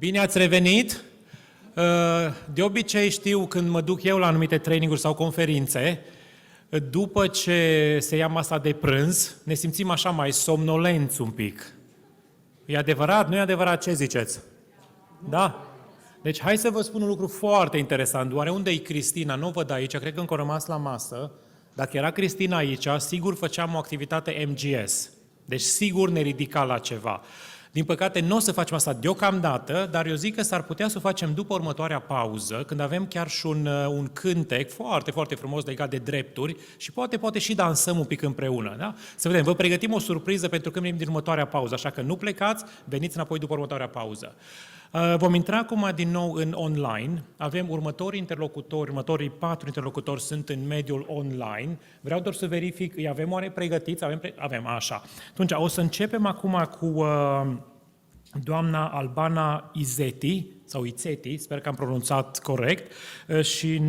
Bine ați revenit! De obicei știu când mă duc eu la anumite traininguri sau conferințe, după ce se ia masa de prânz, ne simțim așa mai somnolenți un pic. E adevărat? Nu e adevărat? Ce ziceți? Da? Deci hai să vă spun un lucru foarte interesant. Oare unde e Cristina? Nu o văd aici, cred că încă a rămas la masă. Dacă era Cristina aici, sigur făceam o activitate MGS. Deci sigur ne ridica la ceva. Din păcate, nu o să facem asta deocamdată, dar eu zic că s-ar putea să o facem după următoarea pauză, când avem chiar și un cântec foarte, foarte frumos legat de drepturi și poate și dansăm un pic împreună. Da? Să vedem, vă pregătim o surpriză pentru când venim din următoarea pauză, așa că nu plecați, veniți înapoi după următoarea pauză. Vom intra acum din nou în online. Avem următorii 4 interlocutori sunt în mediul online. Vreau doar să verific, îi avem oare pregătiți? Avem, așa. Atunci, o să începem acum cu doamna Albana Izeti, sau Ițeti, sper că am pronunțat corect, și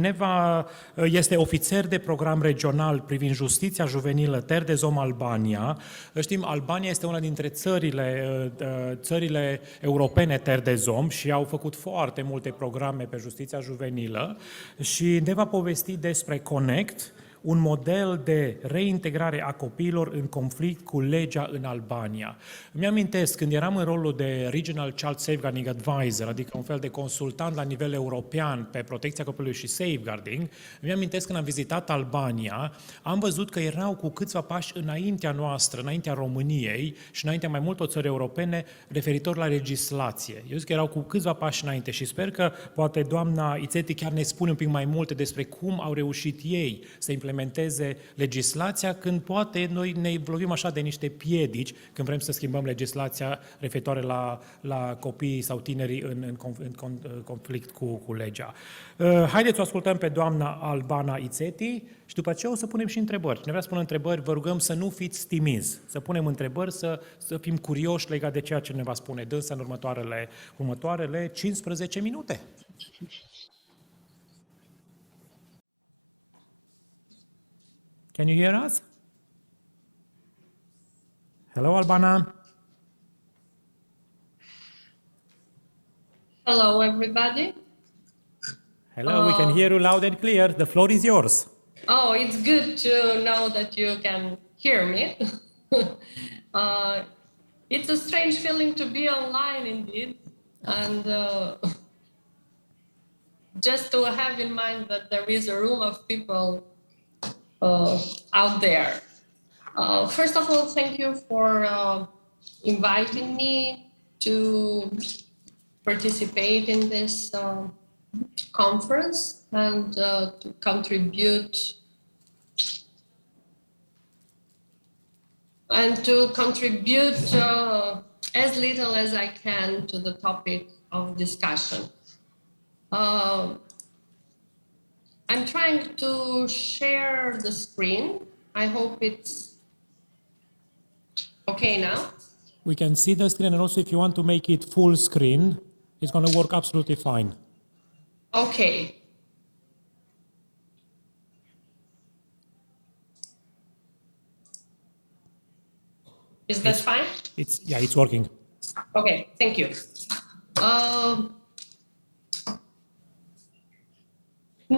este ofițer de program regional privind justiția juvenilă Terre de Zom Albania. Știm, Albania este una dintre țările europene Terre de Zom și au făcut foarte multe programe pe justiția juvenilă și ne va povesti despre Connect, un model de reintegrare a copiilor în conflict cu legea în Albania. Îmi amintesc, când eram în rolul de Regional Child Safeguarding Advisor, adică un fel de consultant la nivel european pe protecția copilului și safeguarding, îmi amintesc când am vizitat Albania, am văzut că erau cu câțiva pași înaintea noastră, înaintea României și înaintea mai multor țări europene referitor la legislație. Eu zic că erau cu câțiva pași înainte și sper că poate doamna Ițeti chiar ne spune un pic mai multe despre cum au reușit ei să implementeze legislația, când poate noi ne lovim așa de niște piedici când vrem să schimbăm legislația referitoare la copiii sau tinerii în conflict cu legea. Haideți să o ascultăm pe doamna Albana Ițeti și după aceea o să punem și întrebări. Ne vrea să punem întrebări, vă rugăm să nu fiți timizi, să punem întrebări, să fim curioși legat de ceea ce ne va spune dânsa în următoarele 15 minute. Can you hear us? Hello, Albana. Hello, everybody. Hello, we can hear you loud and clear. The floor is yours. Oh, it's good to know that you can hear me. It's a strange feeling to be online, indeed. And just to have in mind that there is a room of people out there. First of all, thank you for inviting me to participate in this conference and to contribute as little as I can to the topic of discussion. I'm trying to share the screen. I hope it's okay now. We can see the screen, and also if you want to make it full screen, it's going to work absolutely fine. Okay. Is that fine? It's working. Okay, thank you.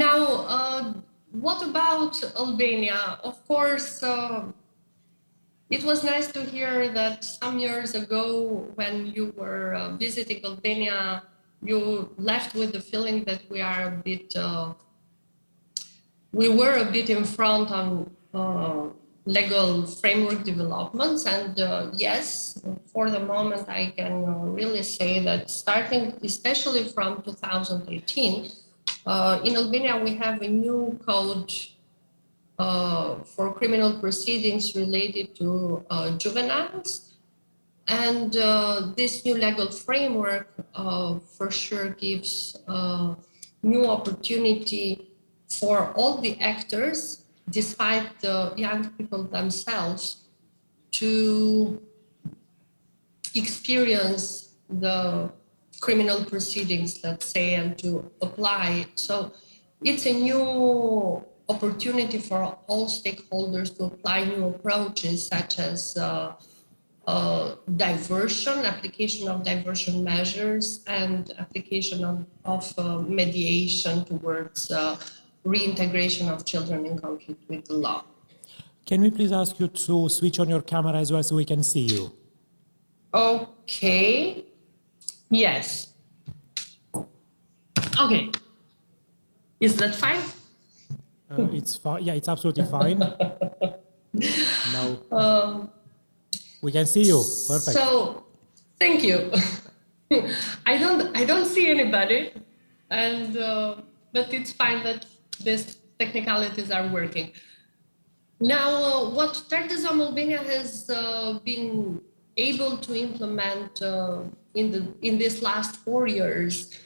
Now, what about Albania? Of course, it was nice to hear that some years ago when you were visiting Albania, you left with the feeling that we were a bit in front on legal framework developments. And yes, for the moment, I can really say that starting especially from 2018, in Albania, we have a new code for criminal proceedings related to juveniles. And this new legal framework for sure gives new opportunity for all the actors, despite the young people themselves, to experience the criminal proceedings, let's say, and to apply it. So it's a new opportunity for all stakeholders to apply new approaches, such as diversion, application of diversion measures, and application of mediation towards reintegration of children in conflict with the law. Can we please ask you to switch on your camera as well so we can see you? Okay. Yes. Okay. Is that fine? It's fine. Yeah, it's absolutely fine. Now we can see you. Perfect. So, thank you. I don't see anybody, and but it's fine that these technicalities are working. Now, what Terre Albania has been able to implement in this last 4 years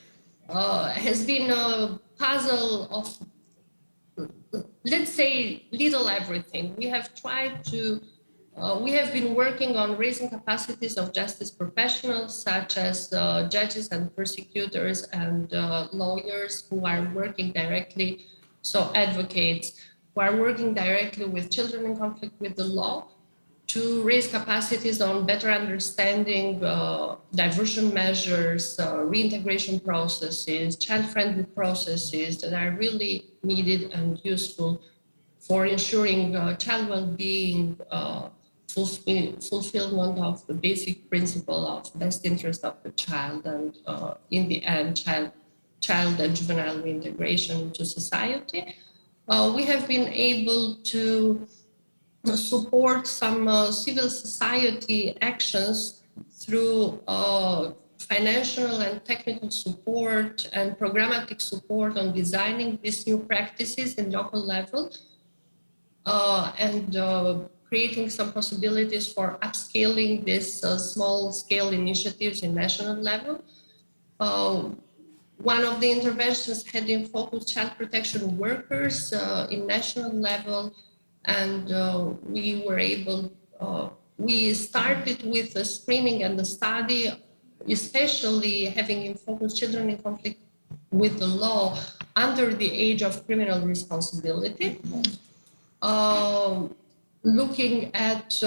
has been a puzzle of, let's say, little everything. We have tried to, we have been working on raising capacities of justice professionals, such as judges and prosecutors and lawyers who are working directly, so advocates who are working directly with children in conflict with the law, to raise capacities on better understanding diversion measures, reintegration processes, child-friendly processes that are really needed and useful for ensuring child well-being, fulfillment of the basic principle of best interest of the child, and in the end, child and juvenile reintegration into society. We have been able to support some civil society actions through financial and technical support and programmatic support on designing these new practices in local level, and creating some possibilities for upscaling these small-scale initiatives in national level. One of the interventions had in focus child protection workers in national level, and we were able, we started with the screening and the study, especially having in focus children in conflict with the law under the age of criminal responsibility, looking at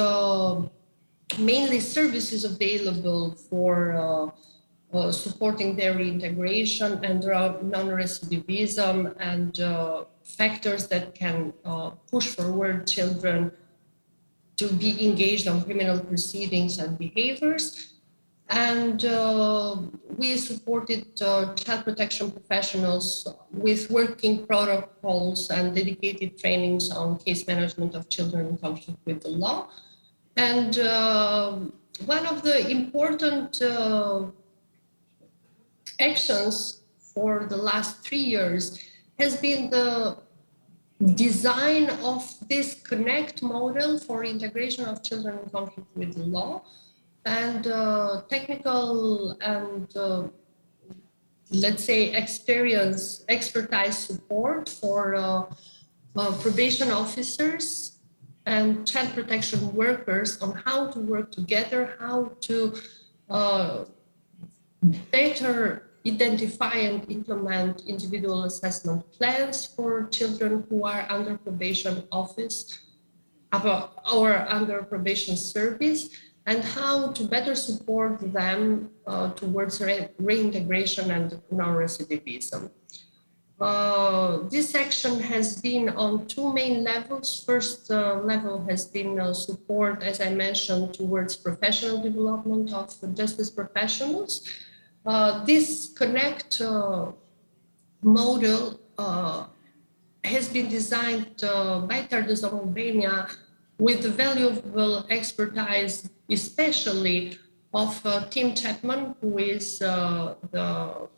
mainly services available for supporting their reintegration and non-recidivism, and factors that can push forward children to be engaged on criminal proceedings and behaviors. And we supported child protection professionals with working protocols and dedicated trainings on case management of children in conflict with the law. And one of the important actions for the last 3 years has been the design of this Connect model for integration of children in conflict with the law, and technical and let's say expertise support for probation officers and child protection workers on how to work together, how to better identify and implement individual assessment plans for children who are under probation office or under probation service, and how to better support them towards reintegration and non-recidivism. This action has been on 2 main levels. First level has been support, as I mentioned, towards professional development of justice professionals. This Connect model has been designed by Terre Albania with the valuable expertise, especially of Tim Chapman, who is the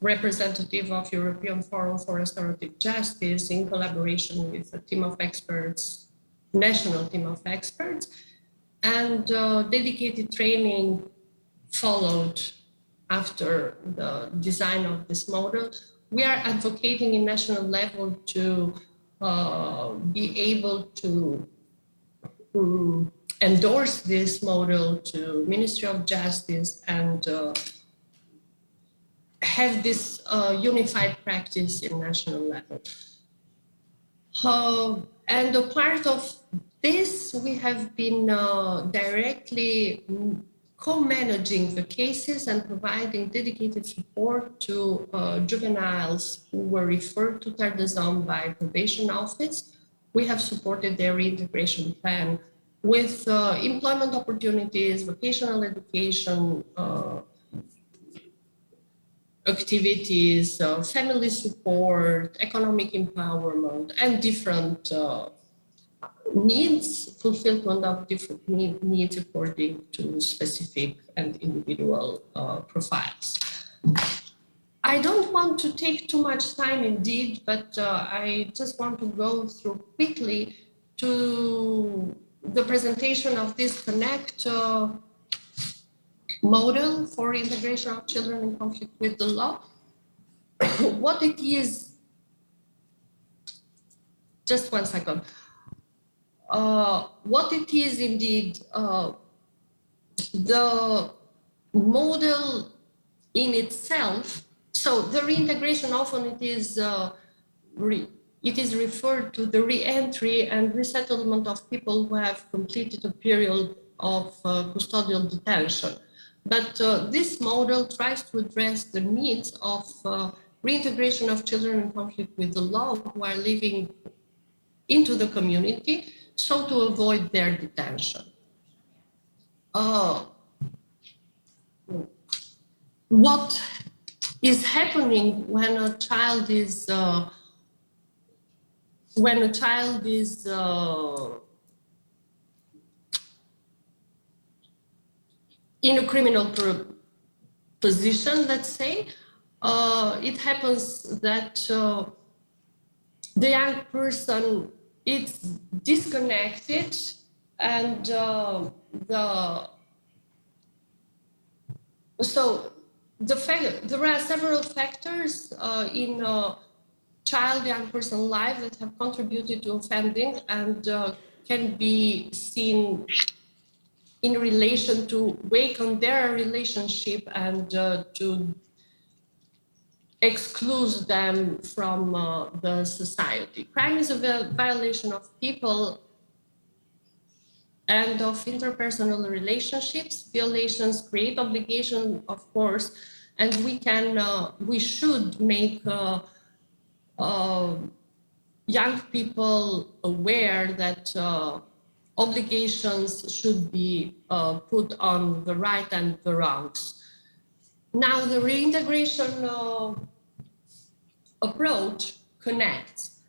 representative of European Forum for Restorative Justice, in collaboration with a team of experts, national team of experts, and dedicated training followed after the design of this model. We are advocating in national level to be able to endorse this model to Ministry of Justice and have this unified practice in national level. And a part of This, we have been directly co-managing the cases and providing dedicated support to juveniles who were referred to Terre des Hommes by probation office. We have supported their reintegration plan with employment opportunities, vocational education, activities, family support, economic empowerment, and different needs, fulfillment of different needs according to specific and individual profiles. I don't want to take too much time indeed, but I just want to go through quickly to the presentation of this Connect model for integration of children in conflict with the law. What it is, just one second. What it is indeed, the model in itself. So the reintegration often it is referred to the re-entry and resettlement of people who have completed a period of custodial detention. But this model tries to address the needs of reintegration of children in conflict with the law who are living into the community, so to avoid their detention. What is happening when a child is in a criminal position, let's say, it happens that the young person is disconnected, and so there are several factors in young person life that have contributed to offending and can be seen in relation to weaken their relationship and to exclude them from the society. Crime is a violation of people and of interpersonal relationships. Violations create obligation, of course, and we should make young people aware that obligations should be put on the right and the wrongs. Now, the reintegration approach connects.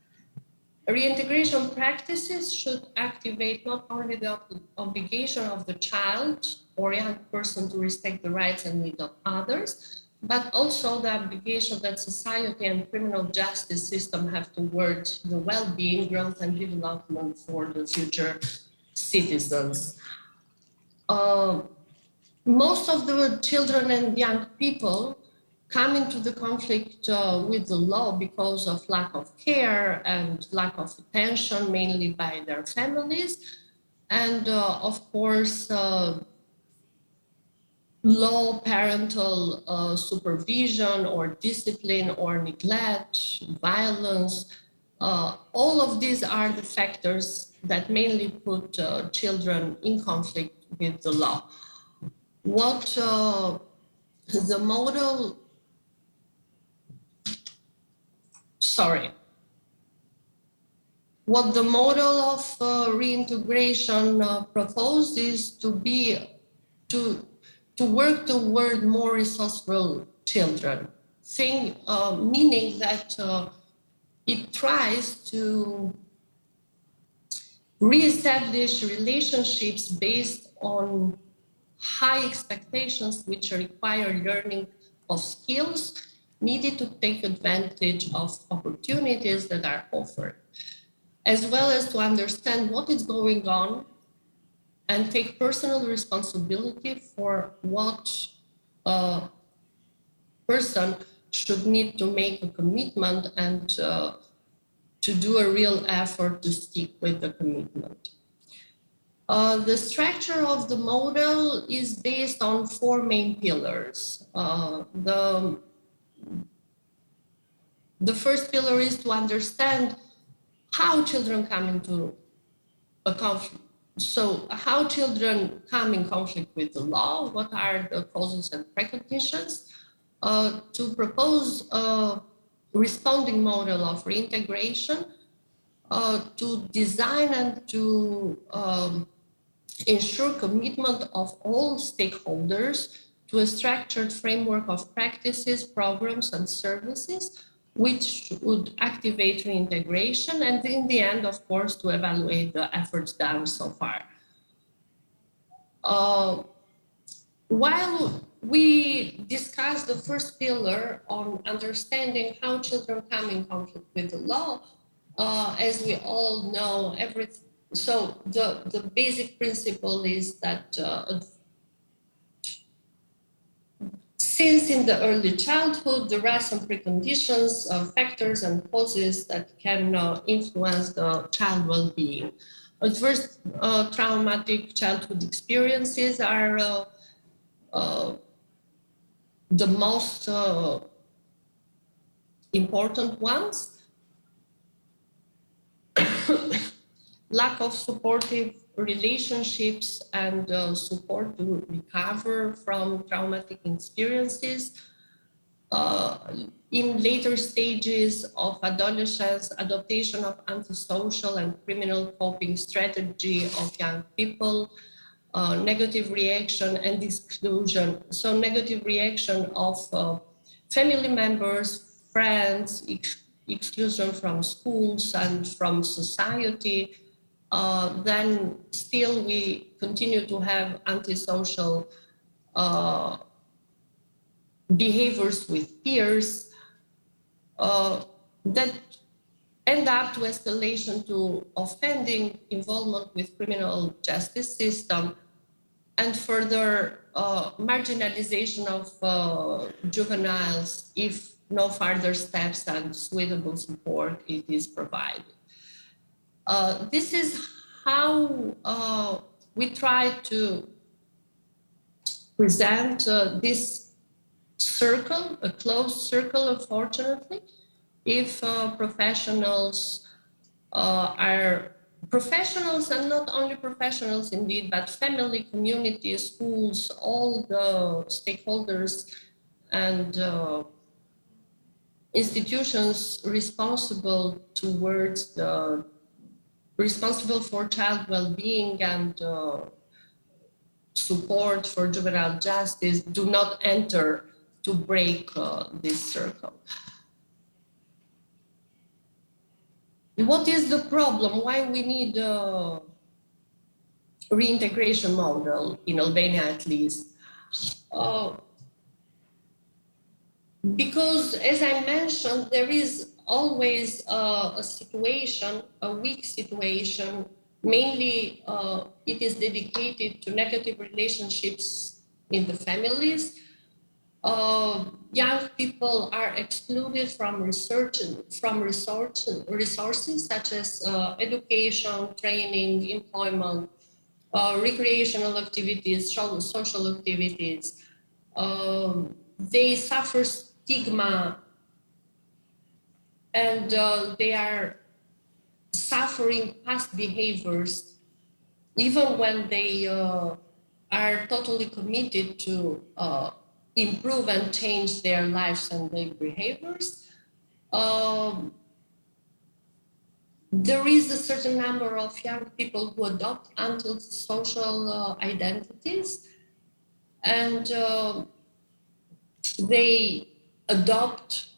Reintegration practices should activate not only the obligation of the child or young person to respect the rights and needs of others, but also the obligation that society and criminal justice system have towards the well-being, growth, and development for the future citizens. Most of the children and young people come into the conflict with the law because of lack of care and lack of attention, mainly by their families. And of course, low parental supervision or discipline or neglect, violence. All of these are the factors that mainly put children in conflict with the law. What the model, what the model of reintegration proposed is to work toward more resourceful children, meaning that it tries to reestablish relationships based on high expectations, which require learning of skills needed to take advantage of opportunities that are offered, as well as to understand what is going on and take personal responsibility for what a person should need to make a commitment and to do a real effort to stick with the commitment. The structure of the model is based on 4 main pillars. The first pillar is to understand how children come into a conflict. So how children come in conflict with the law, what are the causes and preconditions, to propose a responding model of reintegration, to design and to ensure commitment of all stakeholders to a structured framework of practices, programs, and services, which would activate reintegration, and in the end, of course, to evaluate the efforts done so far. While we discussed the first pillar on understanding how children come in conflict with the law, as we all know, so the basic principle is that since in the early childhood, there are some preconditions, factors and causes that can influence the child well-being. At first, traumatic childhood experiences are the most important ones. Lack of supportive relationships and support to recover from traumatic experiences. In later stages of adolescence, adoption of antisocial and criminal coping strategy of young people, negative reaction and exclusion. So negative reaction of family members, friends, exclusion from schools and from society. Then still we continue to have antisocial behaviors with peers that end up to escalation to offending, involvement with criminal justice system, and further marginalization of juveniles if no further steps and suitable support it is provided. This is how we try to present this circle, a closed circle, unfortunately, if professionals are professionals, and not only professionals indeed, but family, community, schools, all the stakeholders and institutions responsible for child well-being and support for juvenile justice do not enter to break this circle. What is the problem? Why we need a reintegration model in Albania, at least? Because, as I mentioned, there is always a situation, a weak situation. Mainly, it is dedicated to negative relationships in the families. Young people are excluded from resources such as education, training, employment, recreational activities, social activities. They suffer stigma, and they are suffering past behaviors, even when they are totally committed to improve and change their lives and their behaviors. There is a certain number of young people who adopt antisocial identities, and they adopt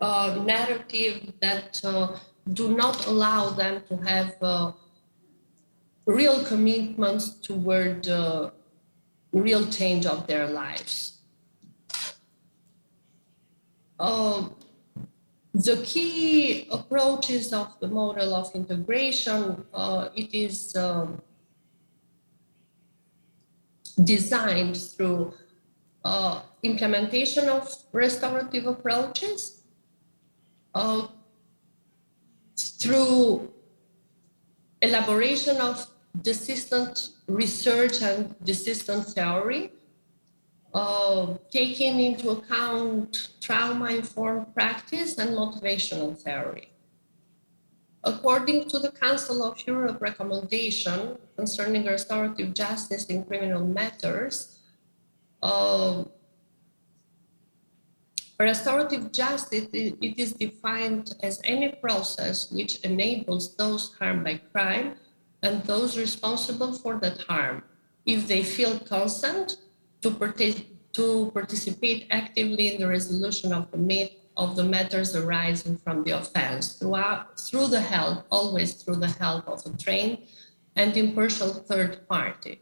a narrative that do not allow them to have real commitments toward real change of their lives. The key approaches of the model of integration, it is designed through implementation of restorative approaches, through elaboration of desistent research and desistent theory, taking into account trauma-informed practice and motivational theory. According to the Council of Europe recommendation concerning restorative justice in criminal matters, restorative justice, it is defined as any process which enables those harmed by crime and those responsible for that harm, if they feel consent, to participate actively in the resolution of the matters arising from the offense, through the help, always through the help of a trained and impartial third party.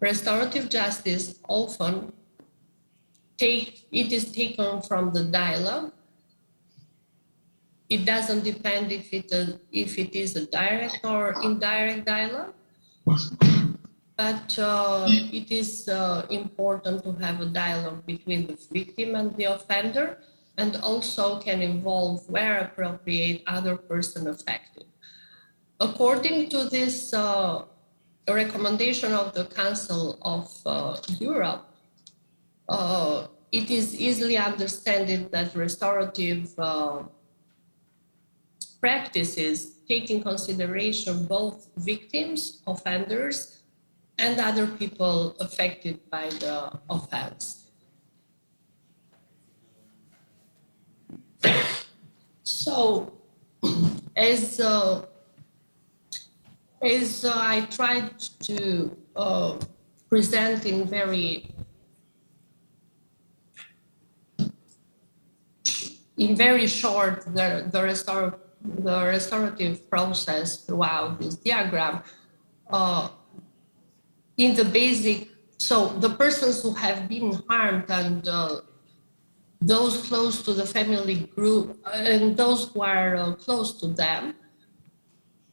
Restorative justice often is taken from the dialogue. It doesn't depend if it is a direct or indirect dialogue, but it is important to have a dialogue between the victim and the offender, and also can involve, where appropriate, other person affected. According to this recommendation of the Council of Europe, it is easily understood that restorative practices take in consideration both victims, offenders, and other people affected by the offense. So, as I tried to present in very short the restorative process throughout this diagram, in the basic, so the persons who have been harmed and those close to the family group and those who are close to them,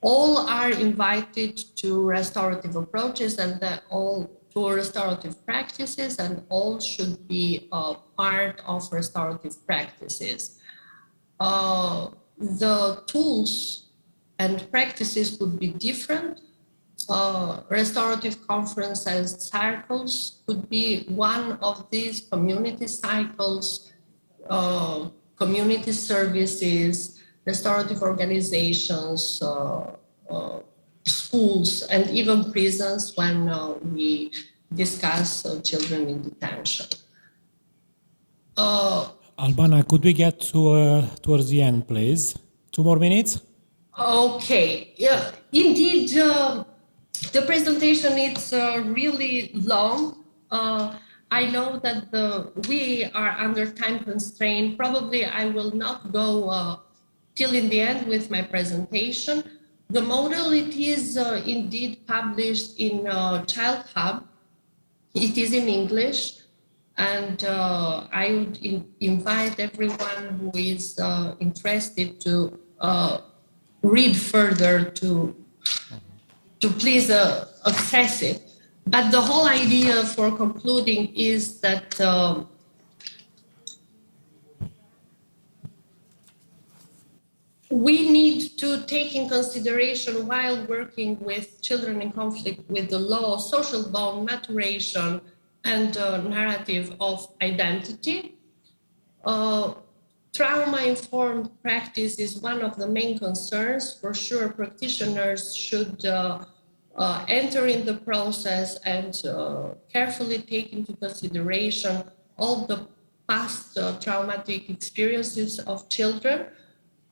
all are invited to restorative approaches and all to restorative practices, and all should be part of restorative practices. The tools and practices could be different. Restorative conference and circles could be one of these community cycles, community services, restorative organizations, schools, and even prisons when we discuss children in detention. Albana, could we get to towards the end, please? 2 more minutes? Okay, yeah, indeed, the presentation is really long. I know that we are under time constraint. Probably I will not go till in the end with my presentation. The model, it is indeed published in Child Hub. It is in English, and I would invite everyone who is interested to read further to please access it. But the whole idea for concluding is that we need to take in consideration, while working with children in conflict with the law, social bond maturation and narrative of identity. Trauma-informed practice is one of the main concerns. For sure, practitioners should enter in the process and carefully take into consideration all the past traumatic experiences of children.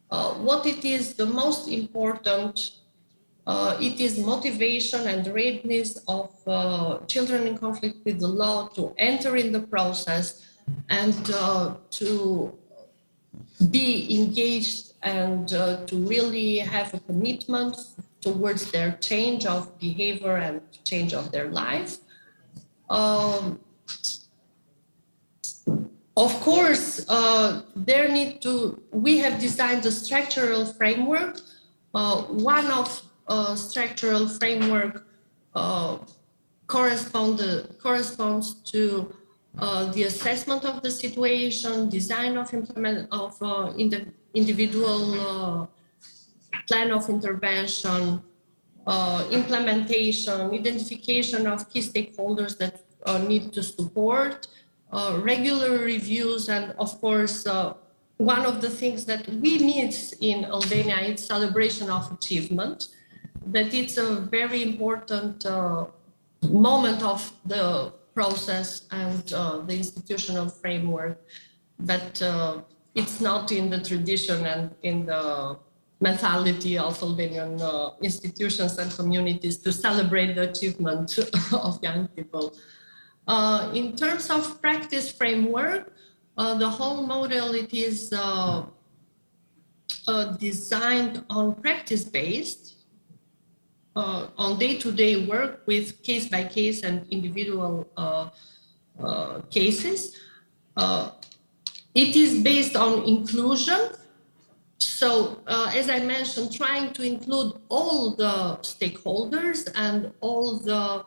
What it is the most important, it is motivation and readiness of children in conflict with the law to enter in the process and to be engaged and to really have a commitment towards their change of behavior and change of their life. Of course, we have designed a structural framework. One of structural framework corresponds to the assessment of the situation, design of individual plan of intervention, implementation, identification of key stakeholders that need to support, regular reviews, and of course, one of the things that we miss in Albania is celebration of achievement, that it's a very important moment of the process and the institutional framework, but it's not in the tradition and in the mentality of Albanian institutions and communities to celebrate the achievement of young people. In terms of practice framework, the whole model, it is designed on practice-based, on day-to-day work with case-by-case and individual cases. It is based on inclusion. So, as I mentioned, trying to include all the stakeholders and all the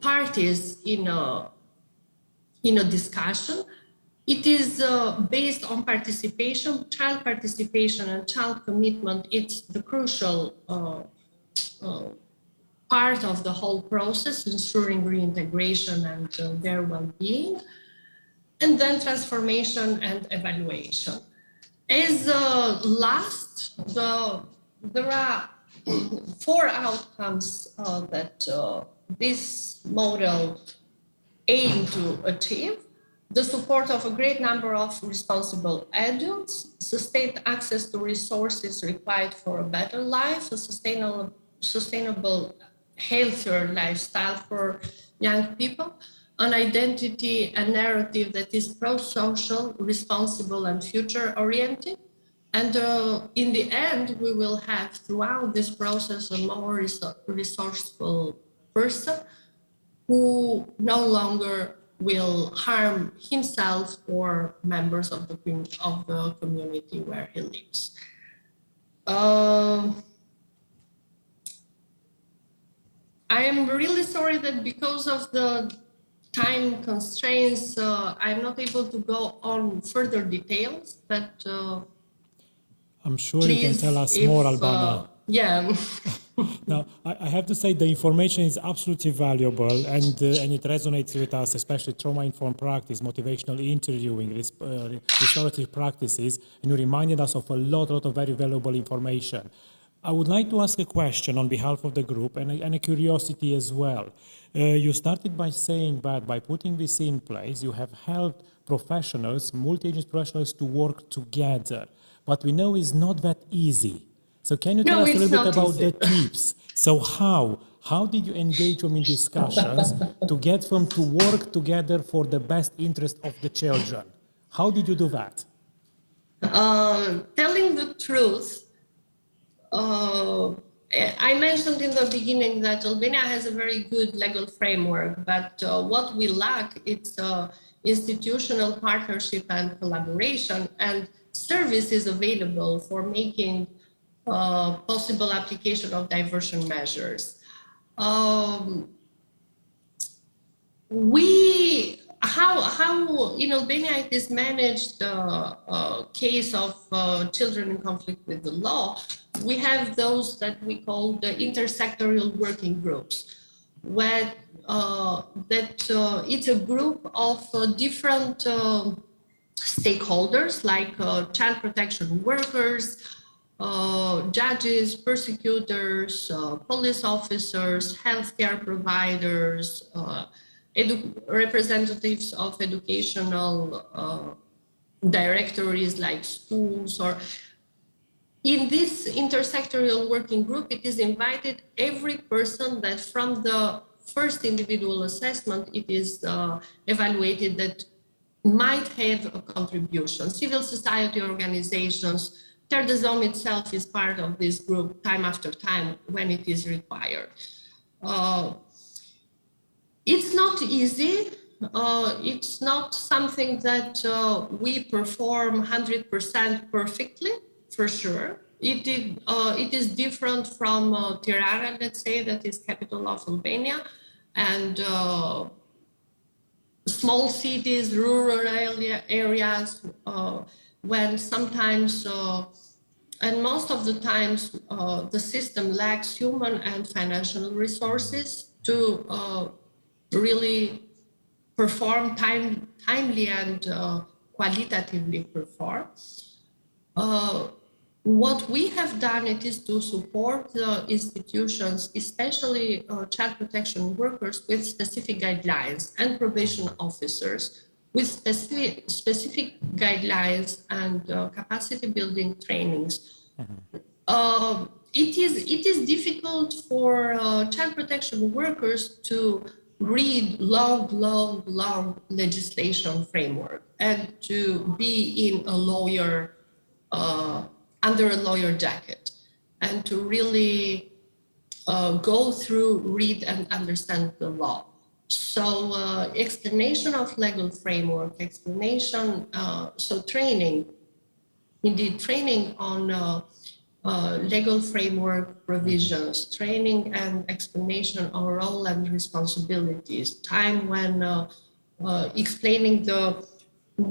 parties in a discussion. It is based on participation, child participation and child commitment. It's the crucial part of the whole process, ensuring reintegration and their well-being, and then transformation and evaluation. As last, there are 4 outcomes that this model aims to achieve: the support of a great number of responsible adults, sustained access to resources required for a better life, a sustainable, healthier lifestyle for young people, an identity and narrative that is pro-social, responsible, and future-oriented. And in the end, we will have throughout this process a more resourceful person who no longer will harm himself or members of the community where he lives. I am really sorry that because of the time constraints, I'm not able to go on further details, but I'm sure you can tell us more, Albana. Yeah. Now, I have to say the information is absolutely valuable and it resonates with us, especially trauma-informed practice, motivational interviewing, restorative practices, and you reminded us of a lot of very valuable information. I would like to ask a question on behalf of the group and a curiosity as well. You started by saying that by putting this in place, you have helped professionals, multi-agency professionals to work together. But we know it's not that easy. So can you tell us a little bit about the tips? So how did you engage them in discussions to get them to work together for the best interest of the children? How did you do that? Telling the truth, I mentioned in the beginning that Albania has a very good legal framework, but what we lack is institutional partnership and collaboration and services available for making possible application of diversion measures. How in Albania it is managed the case of children in conflict with the law, we have those that we call the intersectorial working groups, where it's a group of different stakeholders like child protection workers, judges, prosecutors, police officers, healthcare providers, representatives of educational directories like schools. Or in this intersectorial working group, it is invited every person that from the first individual assessment, it is evaluated that might have a contribution. Civil society organizations, Terre itself is part of this group time after time when it is required. It's not easy. It's not something that we perform 100% perfectly, for sure. It is different from Tirana, let's say, that is capital of Albania, and small cities, rural areas, when sometimes, and most of the times, the system lacks human and financial resources to really perform timely and qualitatively perform. What we have done it is to support the institutions, especially child protection workers, with specific guidelines and probation officers with specific guidelines and capacity building trainings. It is difficult for child protection workers to read long legislation framework and to be in a lawyer, under a lawyer jacket, and to really go through, read and understand the law. So explanation of legal framework, explanation, so training, indeed training on legal framework provisions, training and explanation on role and responsibilities, time when explaining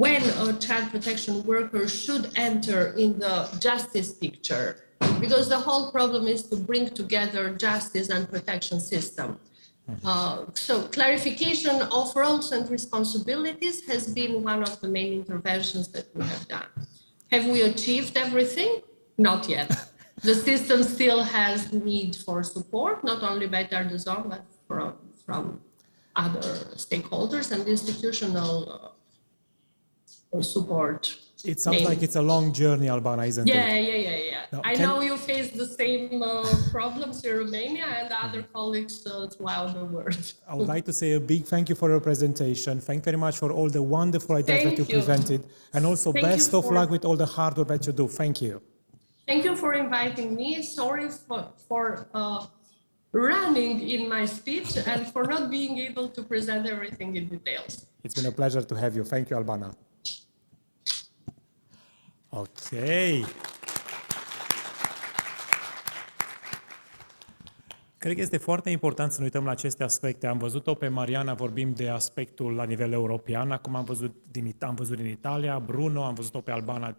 when a child protection worker should enter in the justice picture, because the whole problem is to bring together justice and protection system. So clarification of roles and responsibilities has been one of the main interventions that we have done. Have we achieved everything? Not yet. The system still has need for support, not only by Terre, but from other stakeholders and institutional support. It sounds like it's a long journey, Albana, isn't it? Yeah. Now, I know you face the same problems in Romania and other colleagues throughout the world. I would like to say a big thank you for your presentation. Thank you very much for all the wonderful ideas that you presented. And also best of luck with all the hard work that you do. Thank you. Thank you for inviting me. Sorry for running in my speech and for not being able to present everything in details. It's been a pleasure to have you. Thank you, Albana. Okay. Cred că este foarte important să ne uităm la aceste aspecte. Am văzut-o pe Mariana, vorbim de aspectul la nivel european, acum am văzut din Italia, Bruno, am văzut-o pe Albana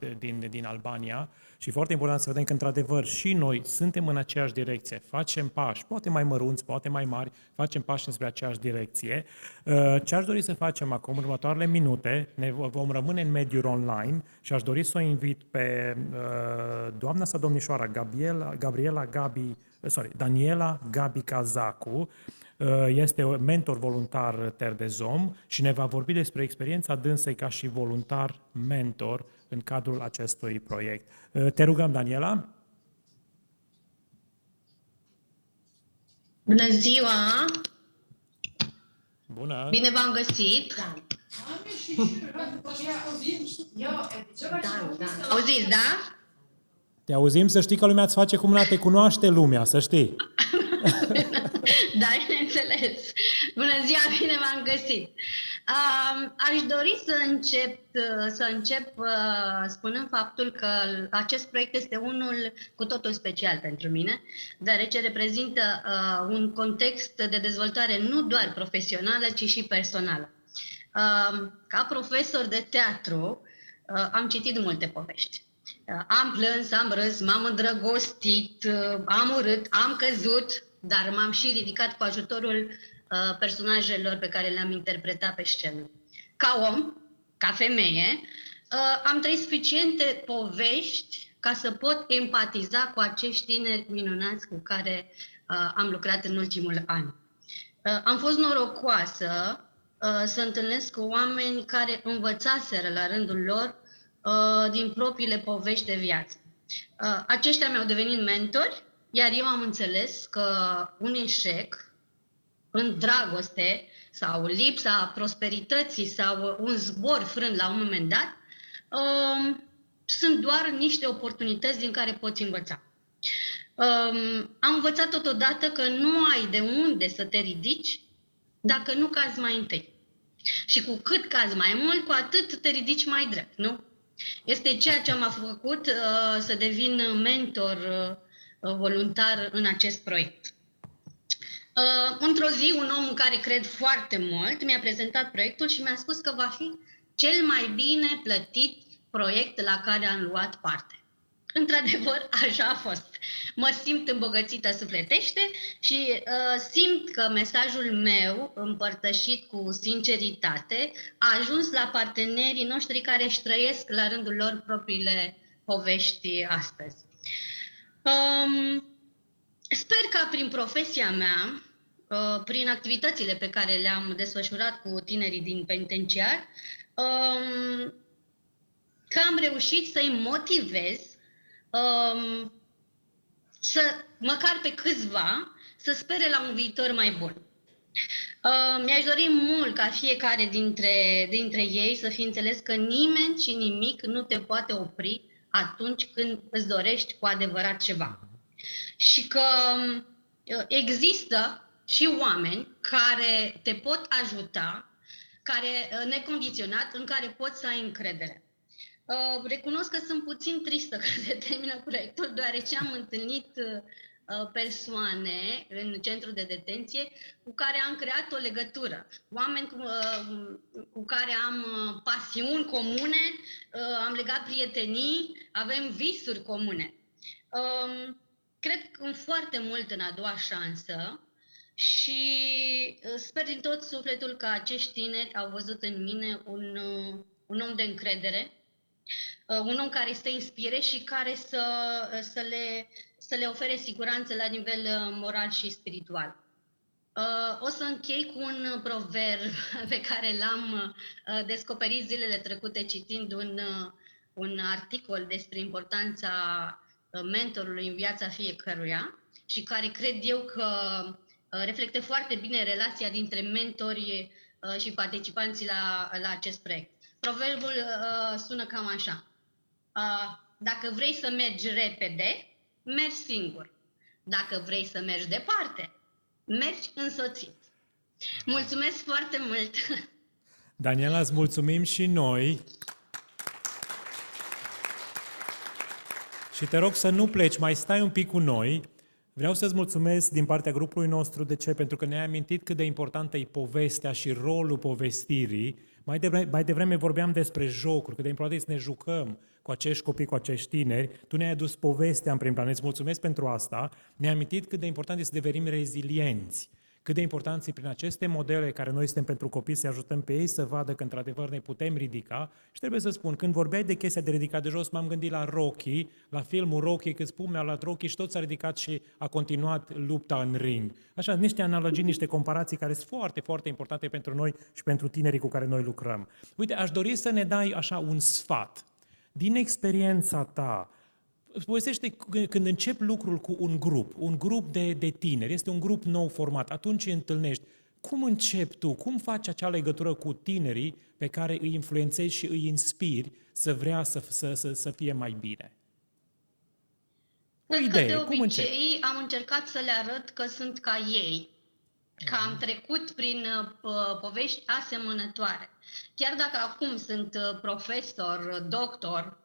din Albania și foarte important să vedem că, într-adevăr, și noi suntem în aceeași direcție, facem pași, poate mai mărunți, poate mai mari, facem pași înspre aceeași direcție. Ce aș dori să facem acum, în următoarele minute, ne vom rămâne în mediul online și aș dori să o invit pe doamna sau domnișoara Daniela Gabi Cazacu, este mentor voluntar Terre des Hommes și ne va vorbi despre experiența dânsei ca și voluntar mentor în cadrul acestui proiect. Te rugăm, Daniela. Bună ziua! Bună! Bine v-am găsit! Auziți, da? Te auzim, să știi că lumea îți face cum te cunoaște lumea, să știi. Da, bineînțeles. Bună ziua, bine v-am găsit. Aș dori să încep spunând faptul că acest proiect este unul cu totul special pentru mine, deoarece reprezintă un context de dezvoltare nu doar profesională, ci și personală. Ca profesor de teatru am citit multe povești. Am plâns, am râs, m-am îndrăgostit, am urât, am căzut, dar m-am și ridicat cu ajutorul personajelor pe care le-am interpretat pe scenă. Ca om, ca femeie, am trăit suficiente povești ca să pot empatiza cu acești tineri minunați cu care am lucrat în ultimul an. Am fost norocoasă să întâlnesc cu oameni care învățaseră la rândul lor din propriile povești de viață. Aceștia mi-au devenit mentori, iar eu am înțeles că un eșec în dragoste sau lipsa prosperității sau un zbor frânt la un moment dat sunt doar niște oportunități din care poți învăța. Am învățat totodată că nu ai de unde să te ridici dacă nu cazi mai întâi. Și cu cât cazi mai mult, cu atât te ridici mai drept, nu? Este ceea ce m-a făcut să devin mentor voluntar în acest proiect. Într-o zi, un om în care cred foarte mult mi-a prezentat proiectul și mi-a spus că va fi cel mai bine plătit proiect la care am luat parte. Într-adevăr, așa a fost. Mă simt îmbogățită sufletește și simt că mesajul meu, împărtășit cu sinceritate, a ajuns la partenerii noștri care își trăiesc la rândul lor propriile povești astăzi. Sper că prin profesia mea, prin activitățile pe care le-am desfășurat cu tinerii din penitenciar, că am reușit să-i motivez să, măcar pe câțiva, să spere la un viitor mai bun. Mi-aș dori mult ca fiecare dintre ei să fi înțeles că nimeni și nimic nu te poate opri atunci când îți dorești cu adevărat ceva. Și că există și oameni care te pot ajuta, care necondiționat, în care poți să ai încredere. Recunosc că sunt puțin tristă că se termină proiectul, deoarece am întâlnit persoane în centru de detenție cu care am creat o legătură. Oameni cu care am pasiuni comune, am legat prietenii, avem visuri comune. Cred foarte mult în a doua șansă și sper din tot sufletul că acești tineri au văzut în mine un om de încredere, un om care să inspire și care să le ofere siguranță la nivel moral și spiritual. O să închei cu un proverb pe care l-am descoperit zilele trecute citind un articol despre importanța mentorului în viața fiecăruia și care cred eu că reflectă foarte bine relația dintre mentori și participanții la acest proiect. Proverbul sună cam așa. Dacă vrei să mergi repede, mergi singur. Dacă vrei să mergi departe, mergi însoțit. Mulțumesc foarte mult! Daniela, îți mulțumim și noi. Și te rog să nu pleci, mai stai un pic cu noi. Vreau să-ți mulțumesc din partea grupului nostru. De ce? Pentru că ne-ai amintit cât de importantă e povestea și rolul povestirii. Mai devreme vorbeam despre jocuri, cât de important e să ne jucăm cu acești copii, cu acești tineri. Tu ne-ai adus povestea în prim plan. Îți mulțumesc pentru asta. Ne-ai amintit cât de important e să devenim rezilienți. Cât de important e prin aceste modele care noi suntem pentru copii să ajutăm pe ei să vadă că într-adevăr ne putem ridica. Și trebuie să spun, când vorbeai de chestia de ridicat de jos, m-am gândit la Rocky, la filmul Rocky, cât spun, mi-a luat Rocky și tot s-a ridicat și a continuat lupta în ring. Așa, niște analogii, niște comparații care sunt foarte, foarte importante pentru noi și pentru tinerii cu care noi lucrăm. Uite, aș dori să ne dai așa un sfat. Din experiența ta, povestește când încep lucrul cu un grup de tineri, este un grup nou format, atunci îi întâlnești. Cum începi tu? Cum faci acea legătură cu tinerii pe care îi influențezi și îi inspiri să vrea să fie mai bine? O idee, de cum începi? obicei am încercat să le arăt că sunt ca ei, că am trecut prin povești asemănătoare. Chiar dacă acum sunt profesor, doctor,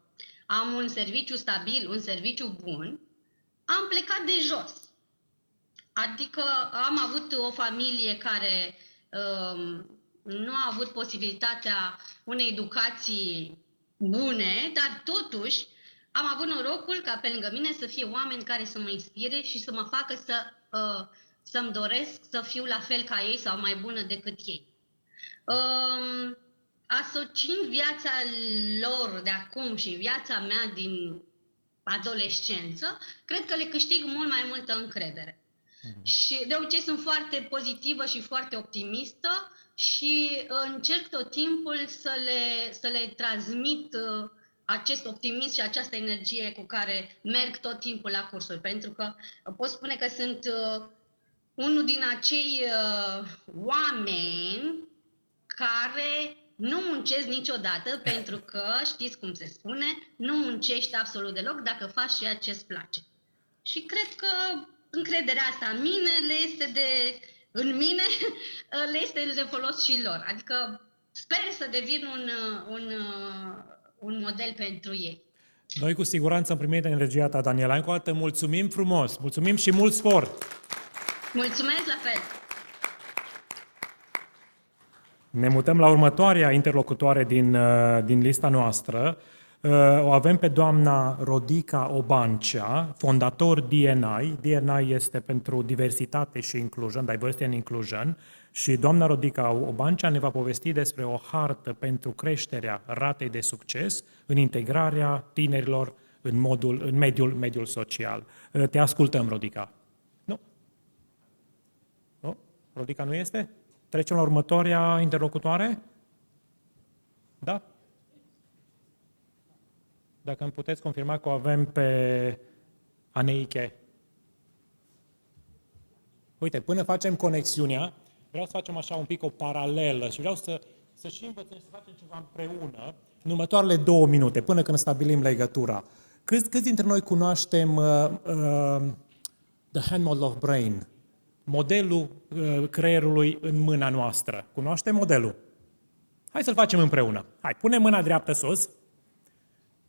am un serviciu stabil, un serviciu bun, am plecat de jos. Adică am avut o familie care nu a avut posibilitatea unei educații bune, dar totuși am avut norocul ca pe lângă mine să fie oameni care să mă inspire și să mă facă să-mi doresc să fiu la fel ca ei sau mai bună decât ei. Asociind viața lor de acum și viața mea din adolescență, cred că le câștig mult mai multă încredere. Și de obicei sunt foarte pozitivă și foarte optimistă și încerc tot timpul să le transmit acest optimism și această energie cu care merg tot timpul la cursuri. Pentru că pot spune că sunt unul din acei oameni care nu muncesc niciodată, pentru că, știți cum se spune, nu muncești absolut deloc dacă faci ceea ce îți place. Și cred că încrederea asta în mine le este de folos și lor. Adică sper să devin un model pentru ei. Noi cu siguranță am primit energia ta, Daniela. Încă o dată mulțumim frumos, mulțumim și mult sport! Mulțumesc la fel! Ne mutăm la următoarea interlocutoare din lista noastră. O avem pe doamna Rodica Obancea, fondator DNI. DNI este pentru diversitate și inclusion, diversity and inclusion. Și doamna Rodica Obancea ne va povesti despre o hartă pentru creșterea ratei de succes în integrarea tinerilor în mediul social. Te ascultăm, Rodica. Nu? Nu? Rodica nu este? Trecem la următoarea interlocutoare? Da? Dacă îmi puteți confirma că o avem pe Aneiche. Uite, până facem conexiunea, vreau să facem așa un pic o paralelă și vreau să și învățăm să facem ceva împreună în următoarele 2 minute, până când stabilim legătura. Câți dintre noi cunoaștem the hand model of brain, modelul creierului în mâna noastră? Cunoaștem modelul? Hai să-l facem împreună. Hai, punem mâna dreaptă sus.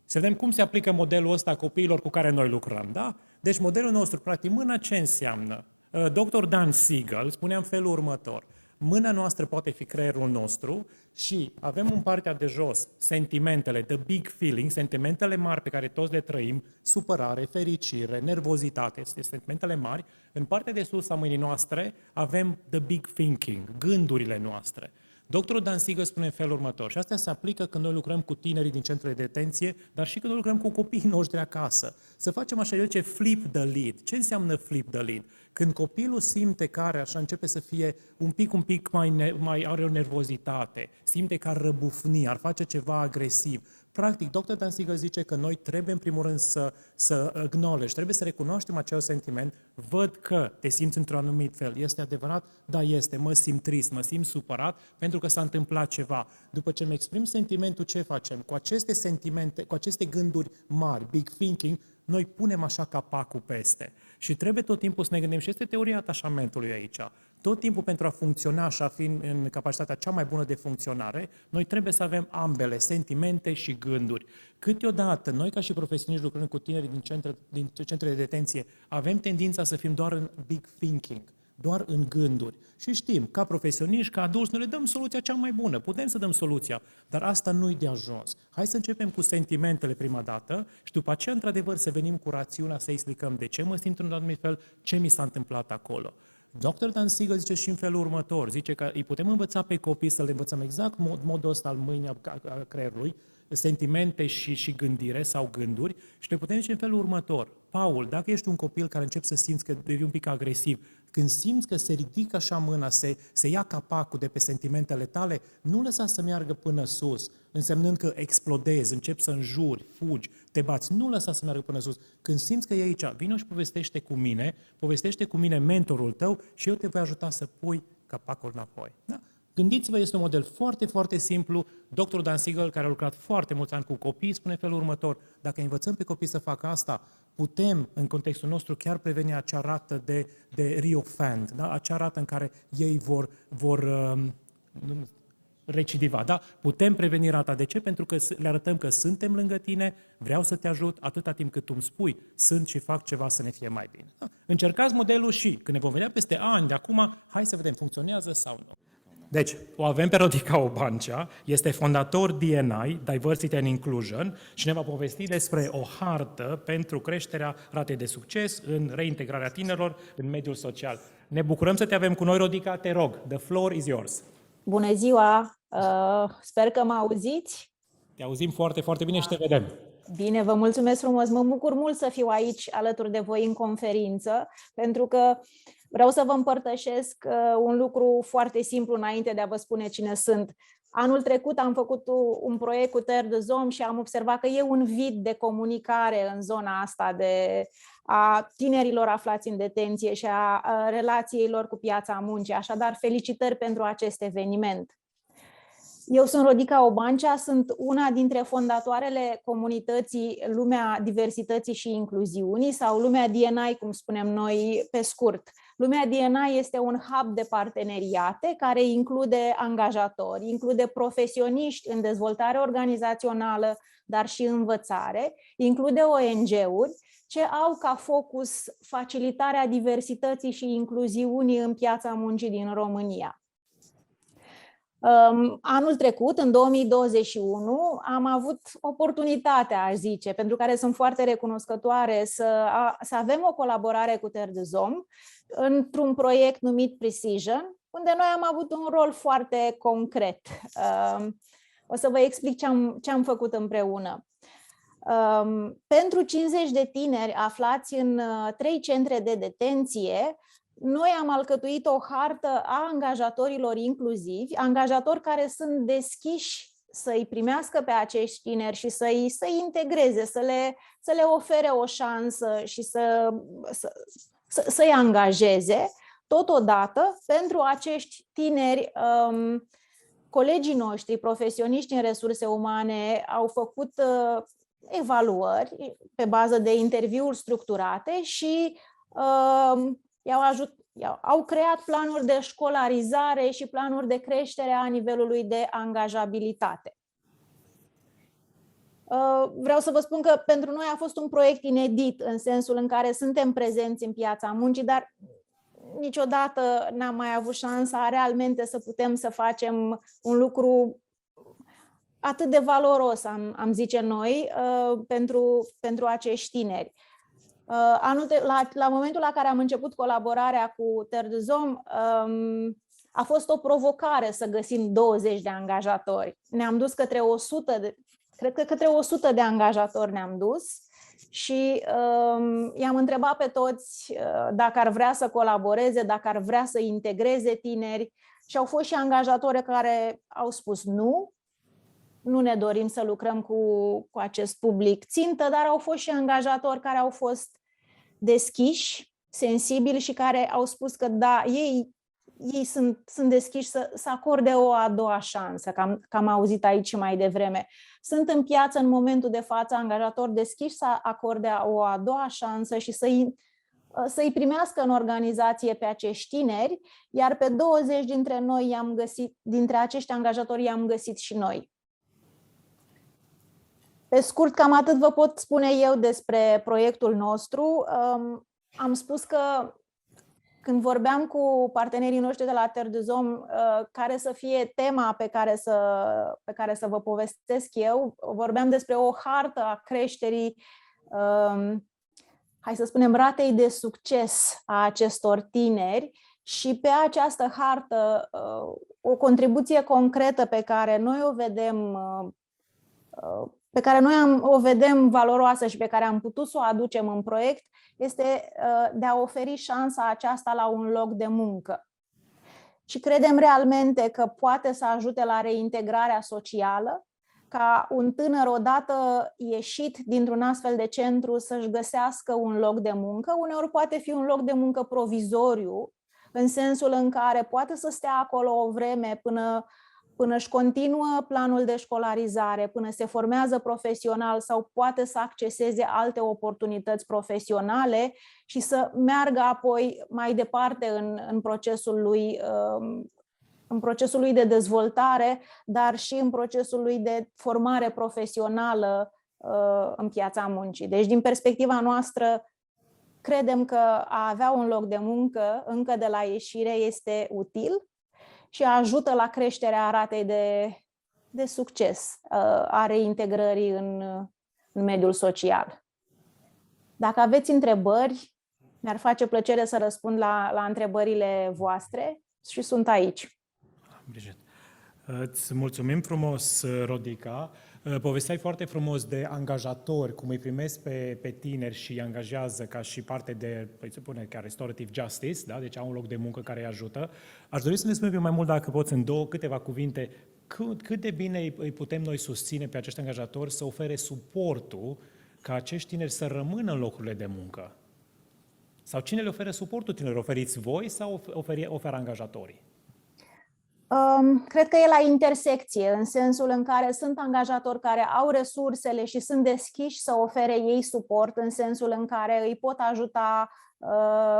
Să vedem cum se aplică modelul ăsta copiilor cu care noi lucrăm, da? Deci modelul nostru, practic, mâna ce înseamnă? Dr. Dan Siegel spunea în felul următor. Mâna noastră poate fi creierul nostru și avem în partea de jos sentimentele, the big feelings, sentimentele mari pe care toți le trăim, supărare, fericire, nervozitate, sentimentele mari. În partea de sus a mâinii noastre avem the big thinking, gândurile noastre. Doctorul Dan Siegel spune în felul următor, și asta se aplică când noi lucrăm cu tinerii din centrele de detenție, dar și când noi lucrăm cu copiii noștri acasă. Să facem așa, el ce flip the lead. Ce înseamnă flip the lead? Când copilul simte că are, așa începe să fie un pic mai are o nervozitate, simte că ar răbufni, ar face ceva agresiv. Practic, Dr. Dan Siegel zice că noi trebuie în primul rând să acknowledge, trebuie să recunoaștem acel sentiment, văd că te simți într-un anumit fel, este adevărat? Da, este, mă simt trist, mă simt supărat pentru că s-a întâmplat ceva. După ce îmi exprim sentimentul, ce facem? Cu aceste sentimente, cu aceste gânduri mari, big thinking, noi punem așa capacul peste. Și trebuie tot timpul să ne gândim, și este teoria atașamentului aici, tot timpul pentru a funcționa și a fi în capacitatea cea mai bună de funcționare, noi trebuie să avem ambele, sentimente și gânduri. Câteodată, noi ca și profesioniști lucrând cu tinerii din centrele de detenție, avem tendința să fim doar în big thinking, doar în gânduri. Și știm, ca profesioniști, ca adulți, noi le dăm soluția cea mai bună, putem să dăm soluția, dar asta nu-i de ajuns. Hai să începem cu sentimentele prima dată și după aceea, într-adevăr, să venim cu rațiunea, să explicăm de ce mă simt într-un anumit fel, ce mi s-a întâmplat acolo. Dr. Dan Siegel zice și în felul următor, zice că îi putem învăța pe copii să le învățăm exact modul ăsta al mâinii a creierului, sentimente și gândire sau gânduri și le putem zice în felul următor. Paul, dacă ești un copil care începe să simți că devii un pic agresiv, când simți că se ridică așa mâna, se ia capacul de pe sentimentele tale, nu lăsa să meargă până sus, însemnând că explodezi, începi să înjuri, fugi, te bați, nu lăsa să meargă până sus. Când simți că e aici, vino și povestește cu mine mentorul tău și eu te voi ajuta să pui capacul înapoi. Da? Gândiți-vă, este un model foarte, foarte simplu. Dr. Dan Siegel, care a lucrat foarte mulți ani cu copii, spune felul următor. Dacă învățăm pe copii să facă asta, putem, în contextul nostru, chiar preveni acea rată de reoffend, da? Acea rată în care ei vor recidiva. Da? Putem preveni rata. De ce? Pentru că le arătăm că suntem lângă tine, vreau să te ajut, atâta timp cât tu îmi spui, sunt și fac ceva să ne fie mai bine. Da? Încercați modelul și, când ne vom vedea peste ani de acum, hai să vedem, funcționează sau nu. Deci, o avem pe Rodica Obancea, este fondator DNI, Diversity and Inclusion, și ne va povesti despre o hartă pentru creșterea ratei de succes în reintegrarea tinerilor în mediul social. Ne bucurăm să te avem cu noi, Rodica, te rog, the floor is yours. Bună ziua! Sper că mă auziți. Te auzim foarte, foarte bine și te vedem. Bine, vă mulțumesc frumos. Mă bucur mult să fiu aici alături de voi în conferință, pentru că vreau să vă împărtășesc un lucru foarte simplu înainte de a vă spune cine sunt. Anul trecut am făcut un proiect cu Terre de Zom și am observat că e un vid de comunicare în zona asta a tinerilor aflați în detenție și a relației lor cu piața muncii. Așadar, felicitări pentru acest eveniment. Eu sunt Rodica Obancea, sunt una dintre fondatoarele comunității Lumea Diversității și Incluziunii sau Lumea DNI, cum spunem noi pe scurt. Lumea DNI este un hub de parteneriate care include angajatori, include profesioniști în dezvoltare organizațională, dar și învățare, include ONG-uri ce au ca focus facilitarea diversității și incluziunii în piața muncii din România. Anul trecut, în 2021, am avut oportunitatea, aș zice, pentru care sunt foarte recunoscătoare, să avem o colaborare cu Terre într-un proiect numit PRECISION, unde noi am avut un rol foarte concret. O să vă explic ce am făcut împreună. Pentru 50 de tineri aflați în 3 centre de detenție, noi am alcătuit o hartă a angajatorilor inclusivi, angajatori care sunt deschiși să-i primească pe acești tineri și să-i integreze, să le ofere o șansă și să-i angajeze. Totodată, pentru acești tineri, colegii noștri, profesioniști în resurse umane, au făcut evaluări pe bază de interviuri structurate și au creat planuri de școlarizare și planuri de creștere a nivelului de angajabilitate. Vreau să vă spun că pentru noi a fost un proiect inedit, în sensul în care suntem prezenți în piața muncii, dar niciodată n-am mai avut șansa realmente să putem să facem un lucru atât de valoros, am zice noi, pentru acești tineri. La momentul la care am început colaborarea cu Terre a fost o provocare să găsim 20 de angajatori. Ne-am dus către 100 cred că către 100 de angajatori ne-am dus și i-am întrebat pe toți dacă ar vrea să colaboreze, dacă ar vrea să integreze tineri, și au fost și angajatori care au spus nu ne dorim să lucrăm cu acest public țintă, dar au fost și angajatori care au fost deschiși, sensibili și care au spus că da, ei sunt deschiși să acorde o a doua șansă, că am auzit aici și mai devreme. Sunt în piață în momentul de față angajatori deschiși să acorde o a doua șansă și să-i primească în organizație pe acești tineri, iar pe 20 dintre noi dintre acești angajatori i-am găsit și noi. Pe scurt, cam atât vă pot spune eu despre proiectul nostru. Am spus că când vorbeam cu partenerii noștri de la Terre care să fie tema pe care să vă povestesc eu, vorbeam despre o hartă a creșterii, hai să spunem, ratei de succes a acestor tineri, și pe această hartă o contribuție concretă pe care noi o vedem o vedem valoroasă și pe care am putut să o aducem în proiect, este de a oferi șansa aceasta la un loc de muncă. Și credem realmente că poate să ajute la reintegrarea socială, ca un tânăr odată ieșit dintr-un astfel de centru să-și găsească un loc de muncă. Uneori poate fi un loc de muncă provizoriu, în sensul în care poate să stea acolo o vreme până își continuă planul de școlarizare, până se formează profesional sau poate să acceseze alte oportunități profesionale și să meargă apoi mai departe în procesul lui de dezvoltare, dar și în procesul lui de formare profesională în piața muncii. Deci, din perspectiva noastră, credem că a avea un loc de muncă încă de la ieșire este util și ajută la creșterea ratei de succes a reintegrării în mediul social. Dacă aveți întrebări, mi-ar face plăcere să răspund la întrebările voastre și sunt aici. Brigitte. Îți mulțumim frumos, Rodica. Povesteai foarte frumos de angajatori, cum îi primesc pe tineri și îi angajează ca și parte de, se spune, ca restorative justice, da? Deci au un loc de muncă care îi ajută. Aș dori să ne spui mai mult, dacă poți, în câteva cuvinte, cât de bine îi putem noi susține pe acești angajatori să ofere suportul ca acești tineri să rămână în locurile de muncă? Sau cine le oferă suportul tinerilor? Oferiți voi sau oferă angajatorii? Cred că e la intersecție, în sensul în care sunt angajatori care au resursele și sunt deschiși să ofere ei suport, în sensul în care îi pot ajuta